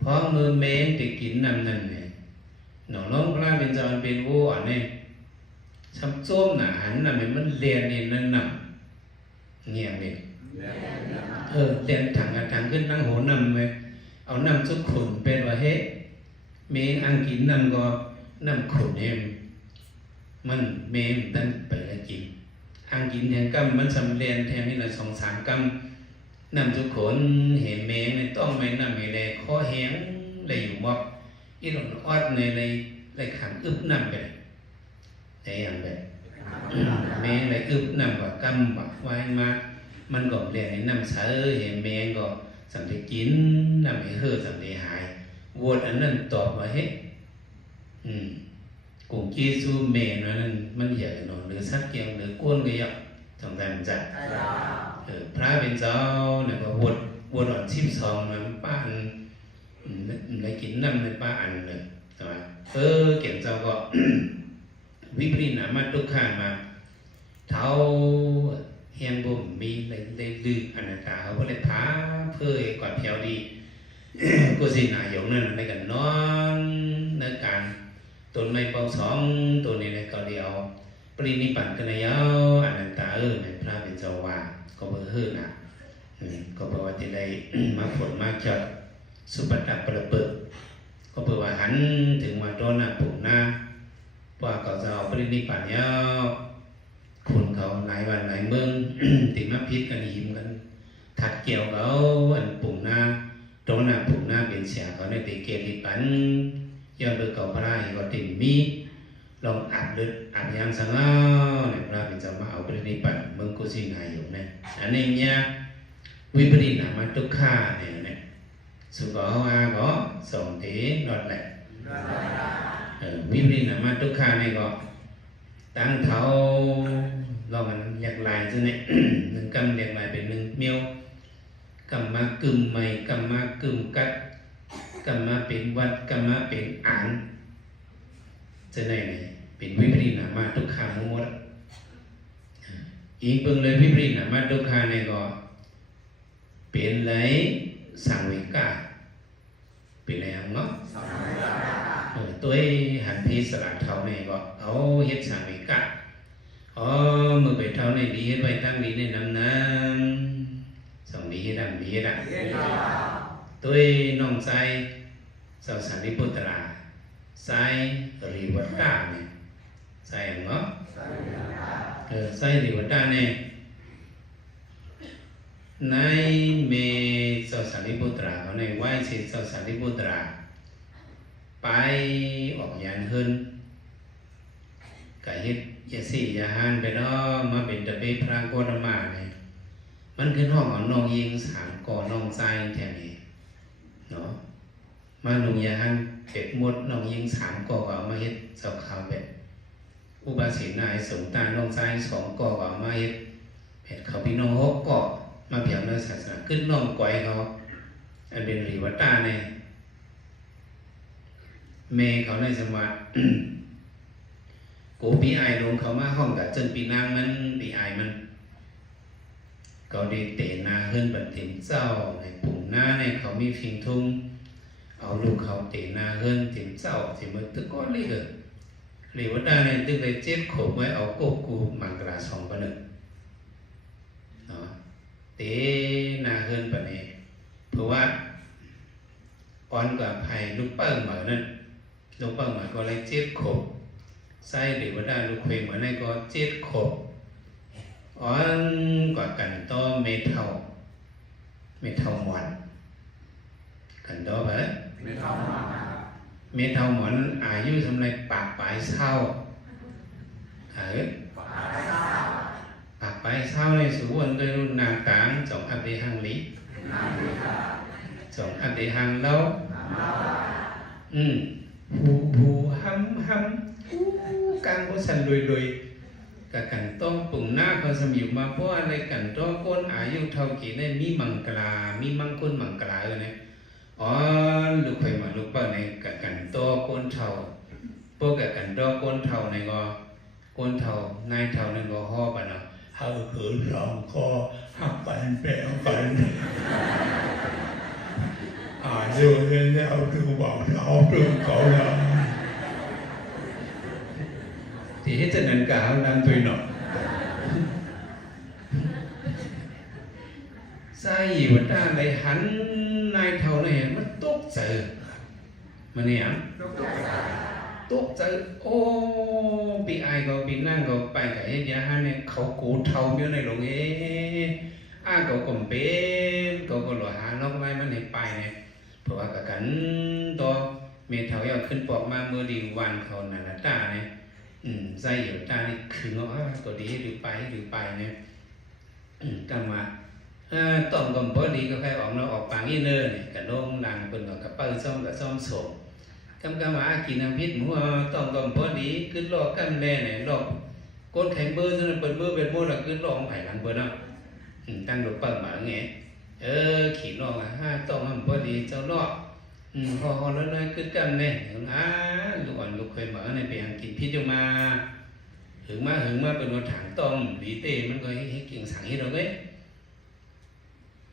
เพราะมือแม่ติกินน้ำนั่นเนี่ยหนองน้องพระเป็นจอนเป็นวัวเนี่ยช้ำส้มหนาหันน่ะมันเรียนนี่นั่นน่ะเงี้ยเนี่ยเรียนถังขึ้นนั่งโหนำไปเอานำสุขุนเป็นว่าเฮ้เมงอังกินนำก็นำขุนเองมันเมงตั้งไปละกินอังกินแทนกำมันสำเรียนแทนนี่ละ2-3 กำนำสุขุนเห็นเมงในต้องไม่นำไม่ได้ข้อแห้งได้อยู่บอกอีหลงออดในเลยขังอึบนำไปแต่อย่างแบบเมงเลยอึบนำว่ากำว่าไว้มามันก็เรียนในน้ำเสือเห็นแมงก็สัมผัสกินน้ำให้เฮือสัมผัสหายวัวอันนั้นตอบว่าเฮ้กลุ่มกีซูเมนนั้นมันใหญ่หน่อยหรือสักเกี่ยวหรือก้นก็ยับสงสัยมันจัดพระเป็นเจ้าเนี่ยก็วัวอ่อน12มันป้าอันได้กินน้ำในป้าอันเลยใช่ไหมเกี่ยวเจ้าก็ วิปริณามาทุกข้ามาเท้าเฮียงบ่มมีเลยดื้ออนันตาเขาก็เลยท้าเพื่อกว่าเพียวดีกุศินาหยงนั่นในกันนอนในการต้นไม้เป่า2ตัวนี้ในก็เดียวปรินิพพานกันยาวอนันตาในพระเป็นเจ้าว่าก็เบอร์นะก็บอกว่าที่ใดมาฝนมาเกิดสุปตัปปะเปิดก็เบอร์ว่าหันถึงมาโดนหน้าปุ่มหน้าว่าเขาจะเอาปรินิพพานยาวคนเขาหลายวันหลายเมือง ติดมาพิษกันหิมกันถัดเกี่ยวเขาอันปุ่มหน้าตรงหน้าปุ่มหน้าเป็นเสียเขาในติเกลิปันย้อนโดยเก่าพระราก็ติดมี ลองอาบเลือดอาบยางสังเอาเนี่ยพระเป็นจะมาเอาปฏิปัติมึงกูสิงายอยู่เนี่ยอันนี้เนี่ยวิปริณามาทุกข้าเนี่ยสุขเอาอาก็ส่งทีนอดแหละวิปริณามาทุกข้าเนี่ยก็ตั้งเท้าลองกันอยากลายใช่ไหม หนึ่งกำอยากลายเป็นหนึ่งเมียวกำมากึมใหม่กำมากึมกัดกำมาเป็นวัดกำมาเป็นอ่านจะไหนเนี่ยเป็นวิปริณามาทุกข้าหมดอีกเบิ่งเลยวิปริณามาทุกข้าเนี่ยก็เป็นไรสังเวกาเป็นไรเนาะตัวหันพีสลัดเท่าnàyก็เอาเฮ็ดสังเวกามือไปเท่าnàyดีเฮ็ดไปตั้งดีในน้ำน้ำส่งดีดังดีดังตัวน้องใจสาวสันติปุตราใจริวัตตาเนี่ยใจเนาะใจริวัตตาเนี่ยในเมสาวสันติปุตราเขาในไหว้ศิษย์สาวสันติปุตราไปออกยานขึ้นก็เฮ็ดยาสียาหานไปเนาะมาเป็นตะเบพระโกฏมาเนี่ยมันคือห้องของน้องยิงสามก่อน้องใจแท้นี่เนาะมาหนุ่มยาหานเป็ดมดน้องยิงสามก่อก็เอามาเฮ็ดเสาขาวเป็ดอุบาสินายสงตาน้องใจสองก่อก็เอามาเฮ็ดเป็ดเขาพี่น้องหกก่อมาเพียงในศาสนาขึ้นน้องก๋วยเขาอันเป็นริวัตตาเนี่ยเมเขาในสมัยกูปีไอลงเขามาห้องกับจนปีนางมันปีไอมันก็ได้เตะนาขึ้นบัดเต็มเจ้าในปุ่มหน้าในเขามีพิงทุ่งเอาลูกเขาเตะนาขึ้นเต็มเจ้าที่มันตึกก้อนเลยเกิดหรือว่าได้ในตึกเลยเจ็ดขบไว้เอาโกกูมังกราสองปนึกเนาะเตะนาขึ้นปนี้เพราะว่าก่อนกับไผ่ลูกเปิ้ลเหมือนนั่นลูกเปิ้ลเหมือนก็เลยเจ็ดขบไส้หรือว่าได้ลูกเคยเหมือนนั่นก็เจ็ดขบกว่ากันต่อเมทัลหมอนกันต่อไปเมทัลหมอนอายุสำหรับปากปลายเศร้าปากปลายเศร้าในสุวรรณโดยรุ่นนางต่างสองอัปเดหังลิสองอัปเดหังเล่าหูห้ำกลางก็สั่นรวยกับกันต้องปุ่งหน้าเขาสมิวมาเพราะอะไรกันต้องก้นอายุเท่ากี่เนี่ยมีมังกรามีมังคุดมังกราเนี่ยลูกเคยมาลูกเป้าในกับกันตัวก้นเท่าพวกกับกันตัวก้นเท่าในก็ก้นเท่านายเท่านั่นก็ห่อปะเนาะเขาคือสองข้อหักกันแปลงกันอายุแล้วคือบอกเขาเรื่องเขาแล้วที่ให้จะนั่นกล่าวนั่นตัวหนอใส่วันด้าในหันนายเท่าnàyมันตกใจมันเนี่ยตกใจโอ้ปีไอก็ปีนั่งก็ไปกับเฮ็ดยาหันเนี่ยเขากูเท่าอยู่ในหลงก็กลมเป็นก็หล่อหาลอกไม้มันเห็นไปเนี่ยเพราะว่ากันตัวเมทัลยอดขึ้นปอกมาเมื่อดีวันเขาหนาตาเนี่ยใจอยู่ตานี่คือเนาะตัวดีหรือไปเนี่ยกำมาต้องกำพอดีก็ใครออกเนาะออกปางอีเนอร์เนี่ยกระโดงนางเป็นกับกระเป๋าซ่อมกับซ่อมโสมกำมากินน้ำพิษหมูต้องกำพอดีขึ้นลอกกำแน่เนี่ยลอกก้นแข็งเบอร์จนเปิดเบอร์เป็นโม่ละขึ้นลอกของไผ่หลังเบอร์เนาะตั้งรูปเปิดมาไงขี่ลอกต้องกำพอดีเจ้าลอกพอแล้วน้อยขึ้นกันเนี่ยลูกเคยเหมือนในไปกินพิษอยู่มาหึงมาเป็นวันถังต้มหลีเต้มันก็ให้กิ่งสังให้เราไหม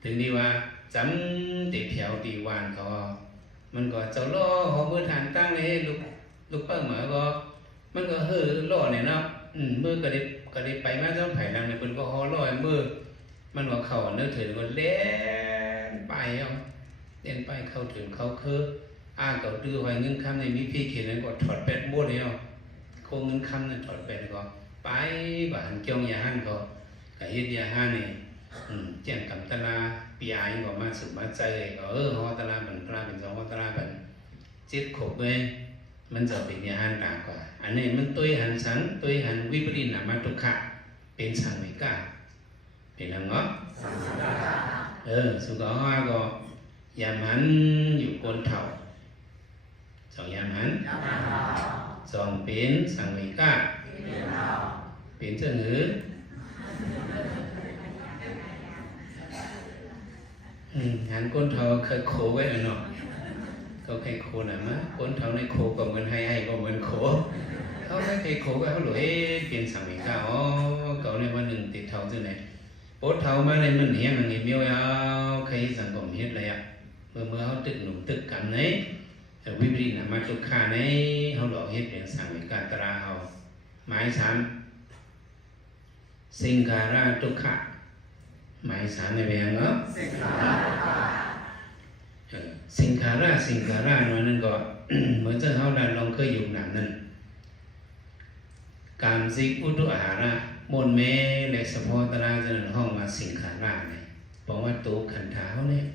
ถึงดีว่าจำติดแถวตีวานเขามันก็เจ้าล่อเขาเมื่อทานตั้งเลยลูกเปิ้ลเหมือนก็มันก็เฮ่อล่อเนี่ยเนาะเมื่อก็ได้ไปมาจ้าไผ่ดังในเป็นก็ฮอล่อเมื่อมันว่าเขาเนื้อถือก็เล่นไปเล่นไปเข้าถึงเขาคือก็ดื้อไว้เงินคำในมีพี่เขียนนั้นก็ถอดแปดโม่เนี่ยโคงเงินคำนั้นถอดแปดก็ไปบ้านเกี่ยวยาหันก็กับเฮ็ดยาหันนี่แจ้งกำตลาปีไอก็มาสืบมาใจก็ฮอตลาเป็นปลาเป็นสองฮอตลาเป็นเจ็ดขบเลย มันจะเป็นยาหันตากว่าอันนี้มันตัวหันสังตัวหันวิปริณามาตุขะเป็นสังวิกาเป็นอะไรเนาะสุขภาพก็ยามหันอยู่ก้นเท่าสองยามหันสองเป็นสังวิกาเป็นเจ้าหือหันก้นเท่าเคยโคไว้เนาะเขาใครโคน่ะมะก้นเท่าในโคก็เหมือนให้ก็เหมือนโคเขาไม่เคยโคก็เขาหลุยเปลี่ยนสังวิกาอ๋อเขาในวันหนึ่งติดเท่าที่ไหนปวดเท่ามาในมันเหี้ยมันเงี้ยเมียวใครสังคมเฮ็ดอะไรอ่ะเมื่อเขาตึกหนุ่มตึกกันไหนวิปริณามาตุขะไหนเขาหลอกเฮ็ดเป็นสังวิกาตราเขาหมายสามสิงคาราตุขะหมายสามในเรื่องเนาะสิงคารานั่นก็ เหมือนจะเขาได้ลองเคยอยู่หนังนั่นการสิกอุตุอาหาระมนเมและสะโพตราจะนั่นห้องมาสิงคาราเนี่ยบอกว่าตัวขันธาเขาเนี่ย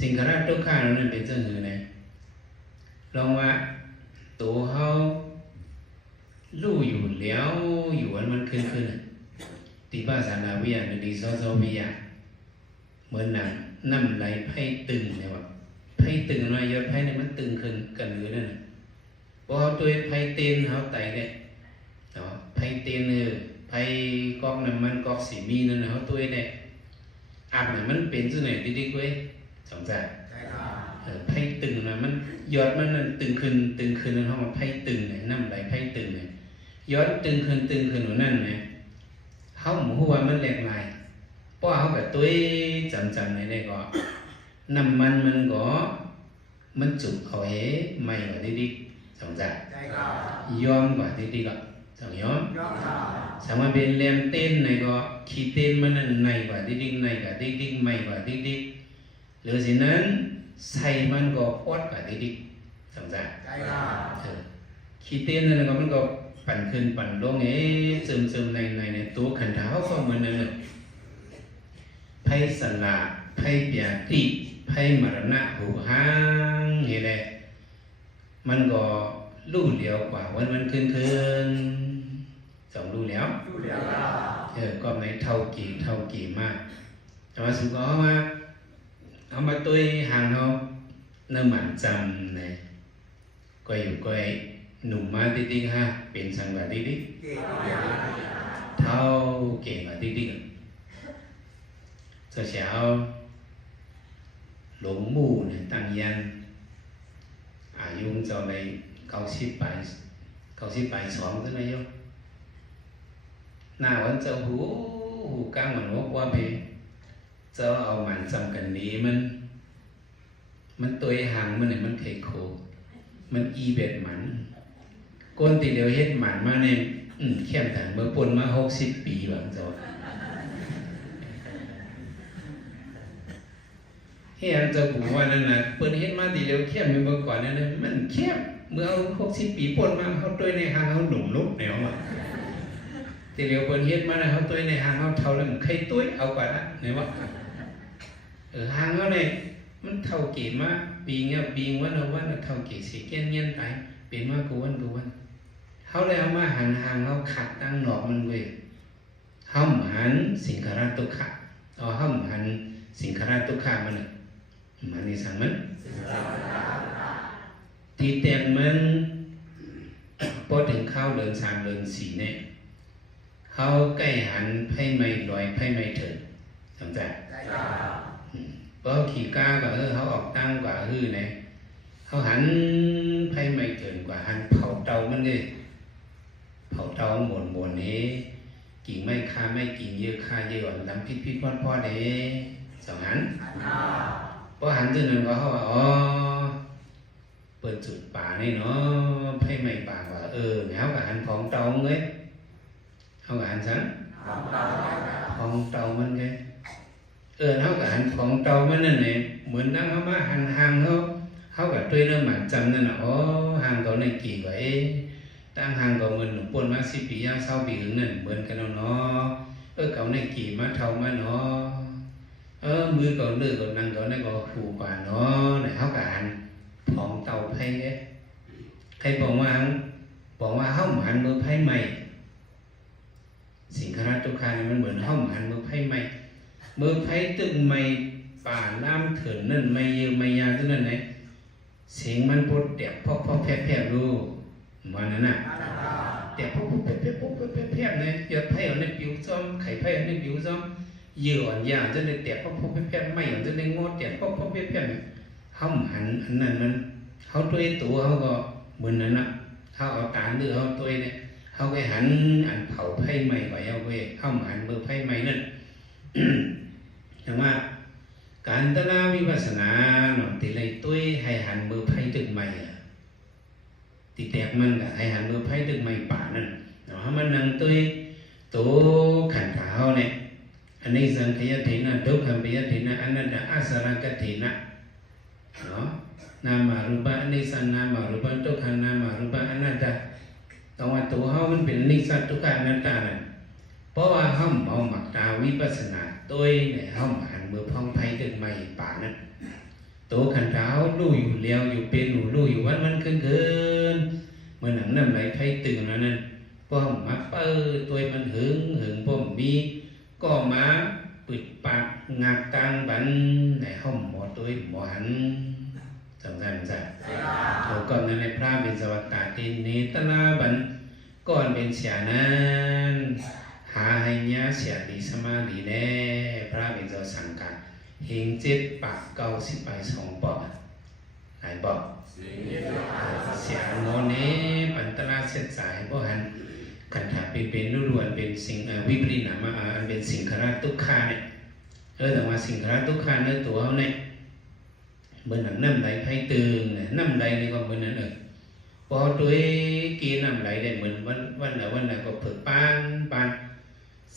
สิงคาราตุขะนั่นเป็นเจ้าหือเนี่ยลองว่าตัวเขาลู่อยู่แล้วอยู่วันมันขึ้นติภาษานาวิยาหรือดีซอวิยาเหมือนหนังน้ำไหลไพ่ตึงเนี่ยว่าไพ่ตึงหน่อยยอดไพ่เนี่ยมันตึงขึ้นกันหรือนั่นพอตัวไพ่เต้นเขาไต่เนี่ยเนาะไพ่เต้นไพ่ก๊อกน้ำมันก๊อกสีมีนั่นเขาตัวเนี่ยอาบเนี่ยมันเป็นส่วนไหนดีๆเว้ยสงสัยไพ่ตึงนะมันยอดมันนั่นตึงขึ้นนั่นเขามาไพ่ตึงเนี่ยน้ำไหลไพ่ตึงเนี่ยยอดตึงขึ้นหัวนั่นเนี่ยเขาหมูหัวมันแหลกลายเพราะเขาแบบตัวจำในได้ก็น้ำมันก็มันจุกเอาไม่กว่าดีๆสงสัยยอมกว่าดีๆก็สองยอมสามารถเป็นแรมเต้นในก็ขีเต้นมันนั่นในกว่าดีๆในกว่าดีๆไม่กว่าดีๆหรือสินั้นใส่มันก็ปอดกว่าดีๆสงสัยขีเต้นนั่นก็มันก็ปั่นขึ้นปั่นลงซึมในตัวขันธาเขาก็เหมือนนั่นเลยไพ่สลาไพ่เปียติไพ่มรณะหูห้างเห็นไหมมันก็รู้เดียวกว่าวันมันขึ้นสองรู้แล้วก็ไม่เท่ากี่มากแต่ว่าสุดก็ว่าเอามาตัวห่างเขาเนื้อหมันจำเนี่ยก็อยู่ก็หนุ่มมาติ๊กๆฮะเป็นสังกัดติ๊กๆเท่าเก่งกว่าติ๊กๆเช้าหลงมู่เนี่ยตั้งยันอายุเจ้าใน90 ปลายสองเท่านั้นโยหน้าวันเจ้าหูกลางมันว่าไปเจ้าเอาหมันจำกันนี้มันตัวห่างมันเนี่ยมันเคยโคมันอีเบ็ดหมันก้นตีเดียวเฮ็ดหมันมาเนี่ยเข้มถังเมื่อปนมา60 ปีบางเจ้าเฮียจะบอกว่านั่นนะเปิดเฮ็ดมาตีเดียวเข้มเมื่อก่อนนั่นมันเข้มเมื่อ60 ปีปนมาเขาตัวในหางเขาหนุ่มลุกแนวอ่ะตีเดียวเปิดเฮ็ดมานะเขาตัวในหางเขาเท่าแล้วมันใครตัวเอากว่านะเนี่ยวะหางเขาเนี่ยมันเท่ากี่มาปีเงี้ยปีวันเท่ากี่สิเงี้ยไปเป็นมากกว่าวันเขาเลยเอามาหันหางเขาขัดตั้งหนอกมันเว้ยห้ามหันสิงคาราตุขะเอาห้ามหันสิงคาราตุขะมันมันนี่สั่งมันตีเตียงมันพอถึงเข้าเดิน3เดิน4เนี่ยเขาใกล้หันไพ่ไม่ลอยไพ่ไม่เถิดสนใจเพราะขี่ก้าก็เขาออกตั้งกว่าเนี่ยเขาหันไพ่ไม่เถิดกว่าหันเผาเตามันเลยเผาเตาหมดนี้กิ่งไม่ค่าไม่กิ่งเยอะค่าเยอะลำพิษพ่อเด้สองหันพอหันจนหนึ่งก็เขาว่าเปิดจุดป่านี่เนาะไพ่ไม่ป่าว่าเนี่ยเขากับหันของเตาเงี้ยเขากับหันสันของเตามันไงเขากับหันของเตามันนั่นเนี่ยเหมือนนั่งเขามาหันหางเขากับตัวเรื่องหมันจำนั่นน่ะหางเขาในกี่กว่าตั้งหางเขาเหมือนหนุ่มปนมา10 ปีย่าง20 ปีถึงนั่นเหมือนกันเนาะเขาในกี่มาเท่ามาเนาะมือเขาเลือกเขานั่งเขาในก็ผูกกว่าเนาะเนี่ยเขากับหันของเตาไพ่เนี่ย ใครบอกว่าเฮ้าหมันมือไพ่ใหม่สิงคราทุกขาเนี่ยมันเหมือนเฮ้าหมันมือไพ่ใหม่มือไพ่ตึกใหม่ป่าน้ำเถินนั่นไม่เยอะไม่ยาวเท่านั้นไหนเสียงมันปวดเดี๋ยวพอแผลรู้มันนั่นน่ะเดี๋ยวพอแผลเนี่ยยอดไพ่เอาในผิวซ้อมไข่ไพ่เอาในผิวซ้อมเยื่ออ่อนยาวจะได้เดี๋ยวพอแผลไม่อย่างจะได้งดเดี๋ยวพอแผลเนี่ยเฮ้าหมันอันนั้นมันเขาตัวตัวเขาก็เหมือนนั้นน่ะเขาเอาตาเนื้อเขาตัวเนี่ยเขาไปหันอันเผาไพ่ใหม่ก่อนเอาไปเข้าหันมือไพ่ใหม่นั่น แต่ว่าการตนาวิปัสสนาหนอนติเลยตุ้ยให้หันมือไพ่ตึกใหม่ติแตกมันก็ให้หันมือไพ่ตึกใหม่ป่านั่นเนาะมันนั่งตุ้ยตัวขันขาเขาเนี่ยอันนี้สังขยาเถนะทุกขมยเถนะอนัตตาอาสรังกเถนะเนาะนามารูปะอนิสันนามารูปะทุกขังนามารูปะอนัตตาตรงว่าตัวเขามันเป็นอนิจจทุกขังอนัตตานั่นเพราะว่าเขาเอาหมักตาวิปัสสนาตัวเนี่ยเขาหันมือพองไพ่ตึกใหม่ป่านั่นตัวขันเท้าลู่อยู่เลี้ยวอยู่เป็นหนูลู่อยู่วันเกินเมื่อหนังน้ำไหลไพ่ตึงนั่นป้อมมาเปิดตัวมันหึงป้อมมีก็มาปิดปากงากตังบันในห้องหมอตัวหมอหันสำคัญจ้ะแล้วก่อนในพระเป็นสวัสดิ์ตาตินเนตนาบันก่อนเป็นเสียนั้นหาให้เนี้ยเสียดีสมาดีแน่พระเป็นเจ้าสังกัดเฮง7 ปาก 90 ใบ 2 ปอกหลายปอกเสียโมเนปันตนาเสร็จสายเพราะหันขันธาเป็นล้วนเป็นสิ่งวิปริณามาเป็นสิ่งขราทุกขาเนี่ยแต่ว่าสิ่งขราทุกขาเนื้อตัวเขาเนี่ยเมื่อน้ำไหลไพ่ตึงเนี่ยน้ำไหลนี่ก็เหมือนนั้นพอด้วยกีน้ำไหลได้เหมือนวันไหนก็เปิดปาน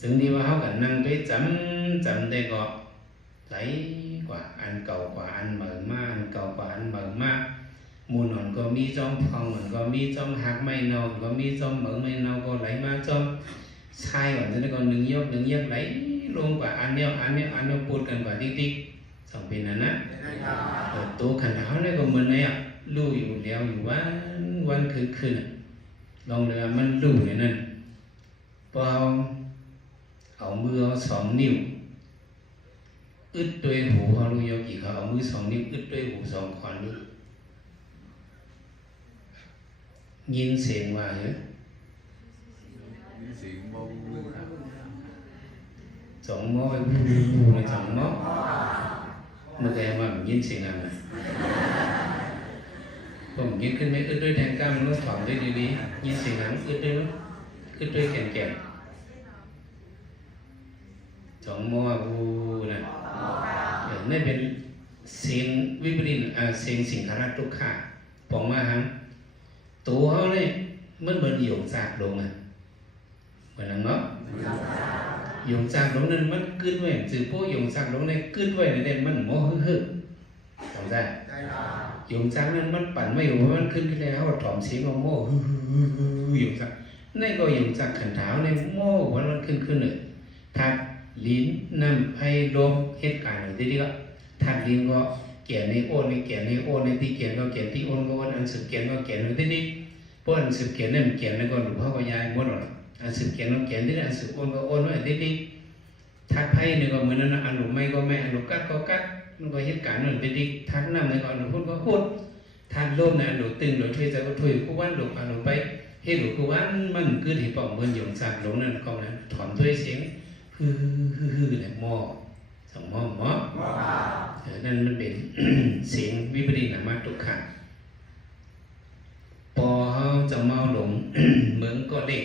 ซึ่งที่ว่าเขากันนั่งด้วยจำได้ก็ไหลกว่าอันเก่ากว่าอันเหมือนมากอันเก่ากว่าอันเหมือนมากมูลหนอนก็มีจอมพองหนอนก็มีจอมหักไม่เนาก็มีจอมเหมือนไม่เนาก็ไหลมาจอมชายก่อนจะได้ก็หนึ่งยกไหลลงกว่าอันเนี้ยพูดกันกว่าติ๊กสองเป็นนั้นนะตัวขันเขาเนี่ยก็เหมือนเนี่ยลู่อยู่แล้วอยู่วันคืนลองเลยมันลู่อย่างนั้นพอเอามือเอา2 นิ้วอึดด้วยหูเขารู้โยกี่เขาเอามือ2 นิ้วอึดด้วยหู2 ขอนนี้ยินเสียงว่าเหรอ2 ม้อไปบูใน2 ม้อเมื่อไงว่ามันยินเสียงอะไรผมยินขึ้นไม่อึดด้วยแทงก้ามมันต้องถอนด้วยดีๆยินเสียงนั้นอึดด้วยมั้ยอึดด้วยแก่น2 ม้อบูนะนี่เป็นเสียงวิปริณเสียงสิ่งขราทุกขาปองมาหังตัวเขาเนี่ยมันเหมือนหยงจากลงเหมือนนั้นเนาะหยงจากลงนั้นมันขึ้นไว้จือพวกหยงจากลงเนี่ยขึ้นไว้ในมันโมฮึทำได้หยงจากนั้นมันปั่นไม่อยู่มันขึ้นแล้วเขาถอมเสียงของโมหยงจากนั่นก็หยงจากขันเท้าในโมวันมันขึ้นเลยทัดลิ้นน้ำให้ลมเหตุการณ์อะไรที่ก็ทัดลิ้นก็เกี่ยนในโอนในเกี่ยนในโอนในที่เกี่ยนก็เกี่ยนที่โอนก็วันอันสืบเกี่ยนก็เกี่ยนในที่นี้เพราะอันสืบเกี่ยนนั่นเกี่ยนในก็หลุดเข้าไปยายหมดหรอกอันสืบเกี่ยนก็เกี่ยนที่นั่นอันสืบโอนก็โอนไว้ที่นี้ทัดไพ่เนี่ยก็เหมือนนั้นอันหลุดไม่ก็ไม่อันหลุดกัดก็กัดมันก็เหตุการณ์นั่นที่นี้ทัดน้ำในก็หลุดพูดก็พูดทัดลมเนี่ยหลุดตึงหลุดช่วยใจก็ช่วยกูวันหลุดอันหลุดไปเฮ้หลุดกูวันมันคือที่ป่องเมืองหยงสักหลงนั่นก็นั้นถอนด้วยเสียงฮือเนี่ยหม้อ2 ม้อนั่นมันเป็น เสียงวิปริณามาทุกขังพอเขาจะเมาหลง เหมือนก็เด็ก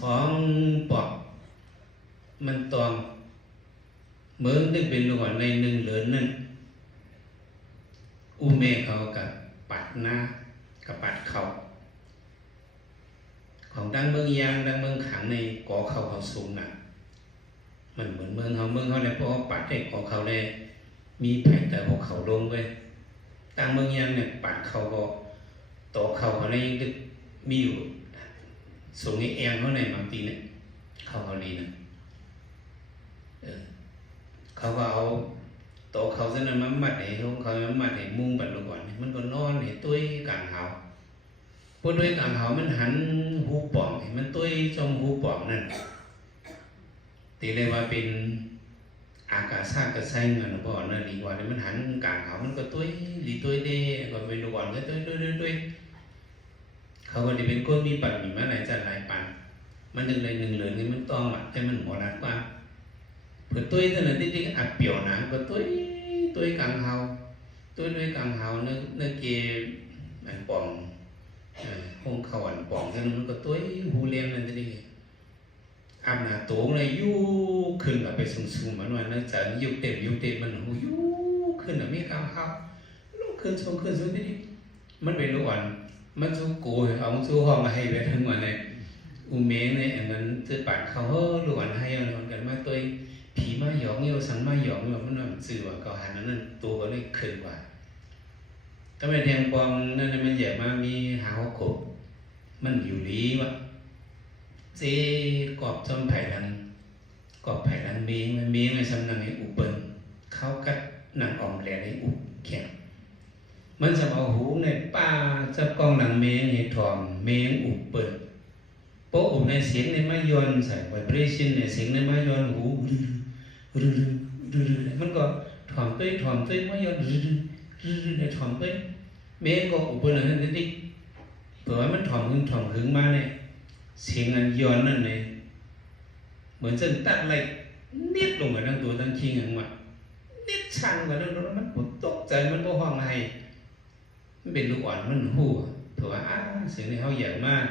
2 ปอกมันตองเหมือนได้เป็นหลวงใน1 เหรียญนั่นอุเมเขากับปัดหน้ากับปัดเข่าของดังเมืองยางดังเมืองขังในก่อเขาสูงหนักมันเหมือนเมืองเขาในพวกปัดได้ก่อเขาได้มีแผ่นแต่พวกเขาลงไปดังเมืองยางเนี่ยปัดเขาก็ต่อเขาในยังมีอยู่สูงในเอียงเขาในบางทีเนี่ยเขาลีนะเขาก็เอา โตเขาจะนำมามัดให้ของเขามามัดให้มุงบัดลูกก่อนมันก็นอนให้ตุ้ยกลางเขาพอตุ้ยกลางเขามันหันหูป่องให้มันตุ้ยจมหูป่องนั่นตีเลยว่าเป็นอากาศซากกระไซเงินบ่นั่นดีกว่ามันหันกลางเขามันก็ตุ้ยดีตุ้ยเด้ก็เป็นลูกก่อนก็ตุ้ยเขาก็จะเป็นก้นมีปันมีมาไหนจะหลายปันมันหนึ่งเลยหนึ่งเหลือนี่มันต้องอ่ะแต่มันหมดรัดกว่าเผื่อตุ้ยเท่านั้นที่อัดเปี่ยวหนังก็ตุ้ยกลางเขาตุ้ยด้วยกลางเขาเนื้อเกอันป่องห้องเขาอันป่องเท่านั้นมันก็ตุ้ยหูเลี้ยงนั่นที่อาบน้ำโตงเลยยู่ขึ้นกับไปสูงๆมันว่านั่นจะยุบเต็มมันหูยู่ขึ้นแบบมีกลางเขาลูกขึ้นสูงที่มันเป็นลูกอ่อนมันสู้กูเอาสู้ห้องให้ไปทั้งวันเลยอุเมงเนี่ยอันนั้นจะปัดเขาลูกอ่อนให้เอาคนกันมาตัวผีมาหยอกเงี้ยสังมาหยอกแบบมันสื่อว่าเขาหันนั้นตัวก็เลยขึ้นกว่าถ้าเป็นแทงปองนั่นมันใหญ่มามีหาวขบมันอยู่ดีวะเจ๊กอบจอมไผ่ดังกอบไผ่ดังเมงในสำนักในอุบเบิ้งเขากัดหนังอ่อมแหลในอุบแข็งมันจะเอาหูในป้าจะกองหนังเมงในถ่อมเมงอุบเปิดโป๊ะอุบในเสียงในไม้ยอนใส่ไวเบรชั่นในเสียงในไม้ยอนหูมันก็ถ่อมตุ้ยไม้ยอนในถ่อมตุ้ยเมงก็อุบเปิดนั่นนี่เผื่อมันถ่อมหึงมาเนี่ยเสียงอันยอนนั่นเลยเหมือนเส้นตัดอะไรนิดลงมาทั้งตัวทั้งขี้เงี้ยมานิดชันกันแล้วมันปวดตกใจมันก็ห้องให้มันเป็นลูกอ่อนมันหูถือว่าเสียงในเขาใหญ่มาก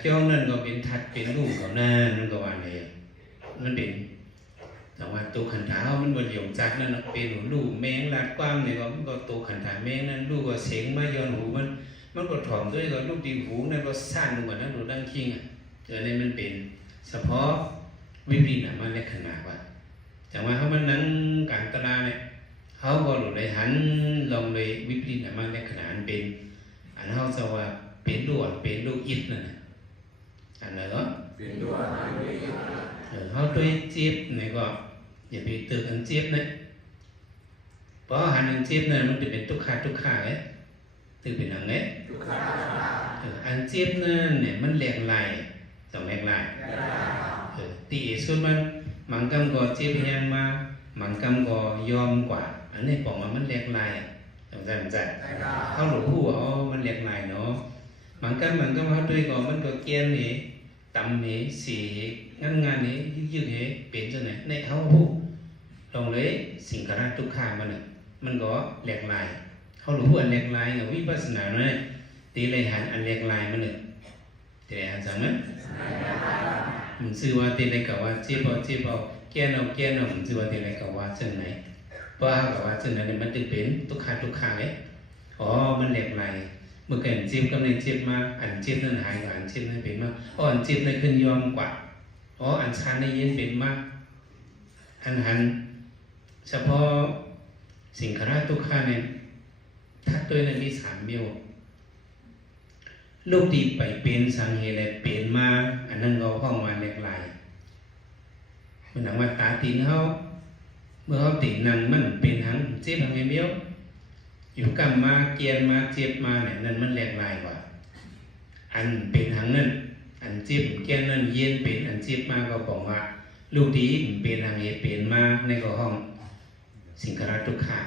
เจ้านั่นก็เป็นทัดเป็นลูกเขาหน้านั่นก็ว่าเนี่ยมันเป็นแต่ว่าตัวขันถามันบนเหลี่ยมจักนั่นเป็นลูกแมงลาดกว้างเนี่ยมันก็ตัวขันถาแมงนั่นลูกก็เสียงมาย้อนหูมันก็ถ่อมด้วยก็ลูกดีหูนั่นก็สั้นลงมานั่นดูดังขี้อ่ะเนี่ยมันเป็นเฉพาะวิปริตมาในขนาดว่าแต่ว่าเขามันนั้นกลางตลาเนี่ยเขาก็หลุดเลยหันลงเลยวิปริตมาในขนาดเป็นอันเขาจะว่าเป็นลูกอิดนั่นอันไหนก็เป็นลูกเขาด้วยเจี๊ยบเนี่ยก็อย่าไปตื่นอันเจี๊ยบเนี่ยเพราะหันอันเจี๊ยบเนี่ยมันจะเป็นทุกขาเลยตื่นเป็นอย่างนี้อันเจี๊ยบเนี่ยมันแหลกลายสองแหลกลายตีส่วนมันกำก็เจี๊ยบแห้งมามันกำก็ยอมกว่าอันนี้บอกว่ามันแหลกลายสงสัยเขาหลงหูมันแหลกลายเนาะมันกำเขาด้วยก็มันก็เกี้ยนนี่ตำนี่สีงานนี่ยืดนี่เป็นจังไหนในเขาหูลองเลยสิ่งกระไรทุกข้างมันก็แหลกลายเขาหลงหูอันแหลกลายกับวิปัสสนาเนี่ยตีเลยหันอันแหลกลายมันเลยตีเลยหันจังไหมมันชื่อว่าตีเลยกับว่าเจี๊ยบเอาแก้นเอามันชื่อว่าตีเลยกับว่าจังไหนเพราะกับว่าจังไหนมันจะเป็นทุกข้างเลยมันแหลกลายเมื่อกี้เจี๊ยบก็เลยเจี๊ยบมาอันเจี๊ยบนั่นหายกว่าอันเจี๊ยบนั่นเป็นมากอันเจี๊ยบนั่นขึ้นยอมกว่าอันชันนี่เย็นเป็นมากอันหันเฉพาะสิ่งขราทุกข้าเนี่ยถ้าตัวนั้นมี3 นิ้วลูกดีไปเป็นสังเหตุเป็นมาอันนั้นเราห้องมาแหลกลายมันหนังว่าตาตีนเขาเมื่อเขาตีนนั่นมันเป็นหังเจ็บหังเมียวอยู่กำมาเกียนมาเจ็บมาเนี่ยนั่นมันแหลกลายกว่าอันเป็นหังนั่นอันเจ็บเกียนนั่นเย็นเป็นอันเจ็บมาก็บอกว่าลูกดีเป็นหังเหตุเป็นมาในก็ห้องสิ่งขราทุกขา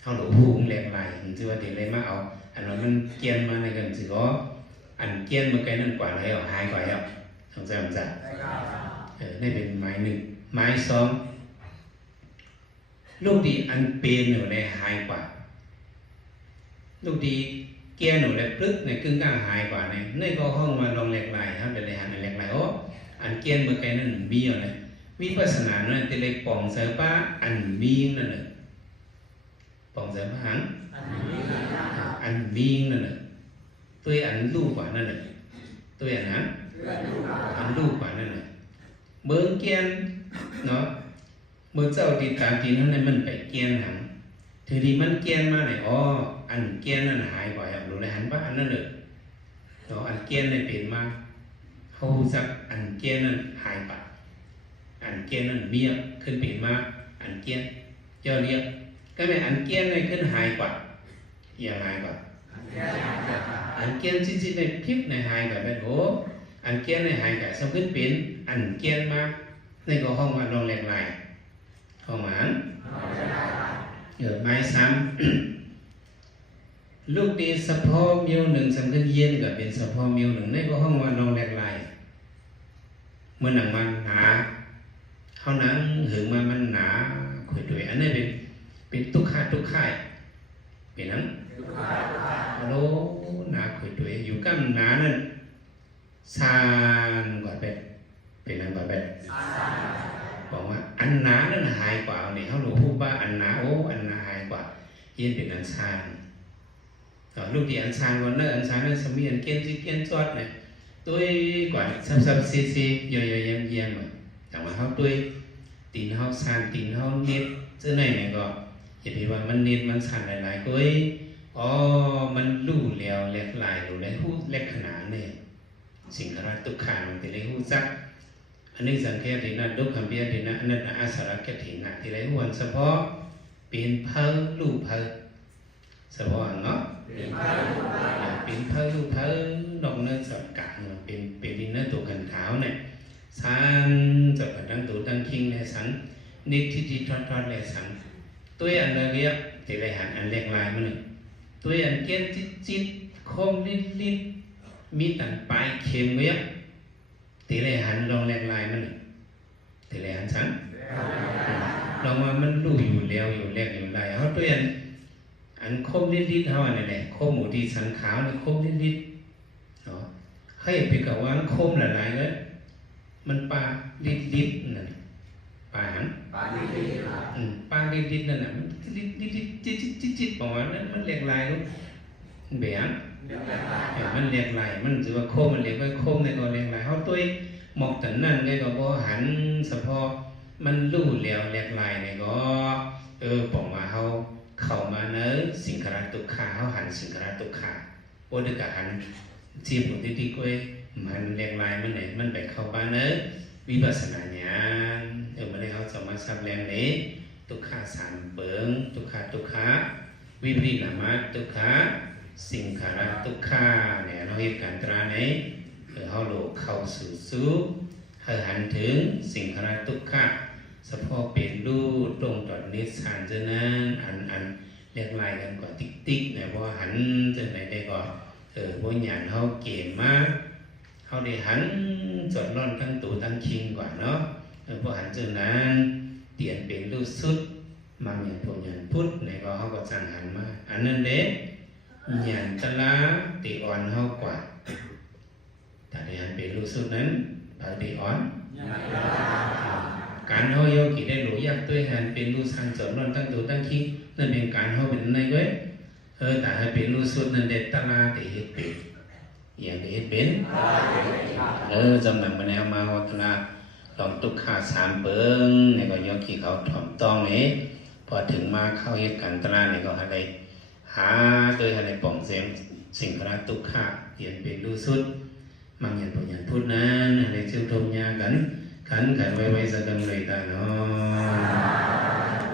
เขาหลงหูแหลกลายถึงจะว่าเด็กเลยมาเอาอันนั้นมันเกียนมาในกันสิก็อันเกียนเมื่อกี้นั่นกว่าแล้วหายกว่าแล้วสงสัยนี่เป็นไม้1ไม้2ลูกดีอันเป็นอยู่ในหายกว่าลูกดีเกียนอยู่ในพลึกในครึ่งกลางหายกว่าในก็ห้องมาลองแหลกลายครับเป็นอะไรหันแหลกลายอันเกียนเมื่อกี้นั่นมีอะไรวิปัสสนานั่นแต่เลยป่องเสือป้าอันมีนั่นน่ะป่องเสือป้าหังอันมีนั่นน่ะตัวอันลูกกว่านั่นน่ะตัวอันลูกกว่านั่นน่ะเมืองเกียนเนาะเมื่อเจ้าติดตามทีนั้นมันไปเกียนหังทีนี้มันเกียนมาไหนอันเกียนนั่นหายกว่ารู้เลยหันป้าอันนั่นเลยเนาะอันเกียนเนี่ยเป็นมาเขาจักอันเกียนนั่นหายไปอันเกียนนั่นมีขึ้นเป็นมาอันเกียน cho liệt cái này ăn kiên nàyขึ้นหายกว่าอย่างหายกว่าอันเกียนจริงๆในคลิปในหายกับเป็นโอ้อันเกียนในหายกับสมขึ้นเป็นอันเกียนมาในก็ห้องมาลองแรงไหลห้องมันไม้ซ้ำลูกดีสะโพกมิวหนึ่งสมขึ้นเย็นกับเป็นสะโพกมิวหนึ่งในก็ห้องมาลองแรงไหลเมื่อหนังมันหนาเขาหนังหึงมันหนาขุยดุยอันนี้เป็นตุกข่ายเป็นนั้นโลหนาขุยดุยอยู่กับหนานั่นซานกว่าเป็นนั้นกว่าเป็นบอกว่าอันหนานั่นหายกว่าเนี่ยเขาหนูพูดว่าอันหนาโอ้อันหนาหายกว่าเย็นเป็นอันซานลูกดีอันซานวันนั้นอันซานนั่นสมีอันเกียนจีเกียนจอดเนี่ยตัวกว่าซับซีเยอะๆเยี่ยมๆแต่ว่าเขาตัวตีนเขาซานตีนเขาเน็ตเจ้าไหนเนี่ยก็เห็นว่ามันเน็ตมันซานหลายๆตัวมันลู่แล้วเล็กลายหรือเล็กหูเล็กขนาดเนี่ยสิ่งที่เราตุกขามันที่เล็กหูซักอันนี้สังเกตดีนะดุขำเบียดีนะอันนั้นอาสารักถินะที่เล็กหัวเฉพาะเป็นเพลลู่เพลเฉพาะเนาะเป็นเพลลู่เพลดอกเนื้อสับกะเป็นดินเนื้อตัวกันขาวเนี่ยสันจับดังตัวดังคิงเลยสันนิดที่ทอดเลยสันตัวอันเรียกที่เล็กหันอันเล็กลายมันหนึ่งตัวอันเกี้ยนจิตคมลิ้นมีตันปลายเข็มเวียตีเลยหันลองแรงลายมันตีเลยหันฉันลองว่ามันลู่อยู่แล้วอยู่แรกอยู่ลายเขาตัวอันคมลิ้นเขาอันไหนคมหมูดีสันขาวนี่คมลิ้นเนาะให้ไปกับว่าคมหลายๆเลยมันปลาลิ้นนั่นปลาหันปลาลิ้นนั่นน่ะมันลิ้นจิตประมาณนั้นมันแรงลายลูกเบียงมันเรียกลายมันถือว่าโคมมันเรียกว่าโคมในตัวเรียกลายเขาตัวหมอกแต่นั่นไงก็บ่หันเฉพาะมันลู่แล้วเรียกลายเนี่ยก็บอกมาเขาเข้ามาเนื้อสิ่งขราตุกขาเขาหันสิ่งขราตุกขาโอ้เด็กหันจีบหนุ่มที่ก้อยมันเรียกลายมันไหนมันไปเข้าบ้านเนื้อวิปัสสนาญาณมันได้เขาจะมาสับแรงนี้ตุกขาสามเปิงตุกขาวิปริณามาตุกขาสิ่งขาระตุกขาเนี่ยเราเห็นการตราไหนเขาโลกเข้าสู่สู้ให้หันถึงสิ่งขาระตุกขาเฉพาะเป็นรูตรงต่อนิสานเจนั้นอันเรียกลายกันก่อนติ๊กเนี่ยว่าหันจะไหนได้ก่อนว่าหยาดเขาเก่งมากเขาได้หันจดร่อนทั้งตูทั้งคิงกว่าเนาะพอหันเจนั้นเปลี่ยนเป็นรูสุดมาเหมือนพวกหยาดพุทธเนี่ยก็เขาก็สั่งหันมาอันนั้นเด็กหยาดตะลาตีอ่อนเขากว่าแต่ในอันเป็นรูสุดนั้นปาตีอ่อนการเขาโยกิได้หลุยากตัวหันเป็นรูสังจดร่อนทั้งตูทั้งคิงนั่นเป็นการเขาเป็นในเว้ยแต่ให้เป็นรูสุดนั่นเด็ดตะลาตีเหตุเป็นอย่างที่เห็นเป็นจำหนังมาแนวมาวัฒนาลองตุกขาสามเปิงในก็ยกขี่เขาถ่อมต้องนี้พอถึงมาเข้าเหตุการณ์ตราเนี่ยก็อะไรหาโดยอะไรป่องเสียงสิ่งพระตุกขาเปลี่ยนเป็นรูสุดมังยันปุญญาพุทธนั้นอะไรเชื่อมโยงกันไว้สักกันเลยตาเนาะ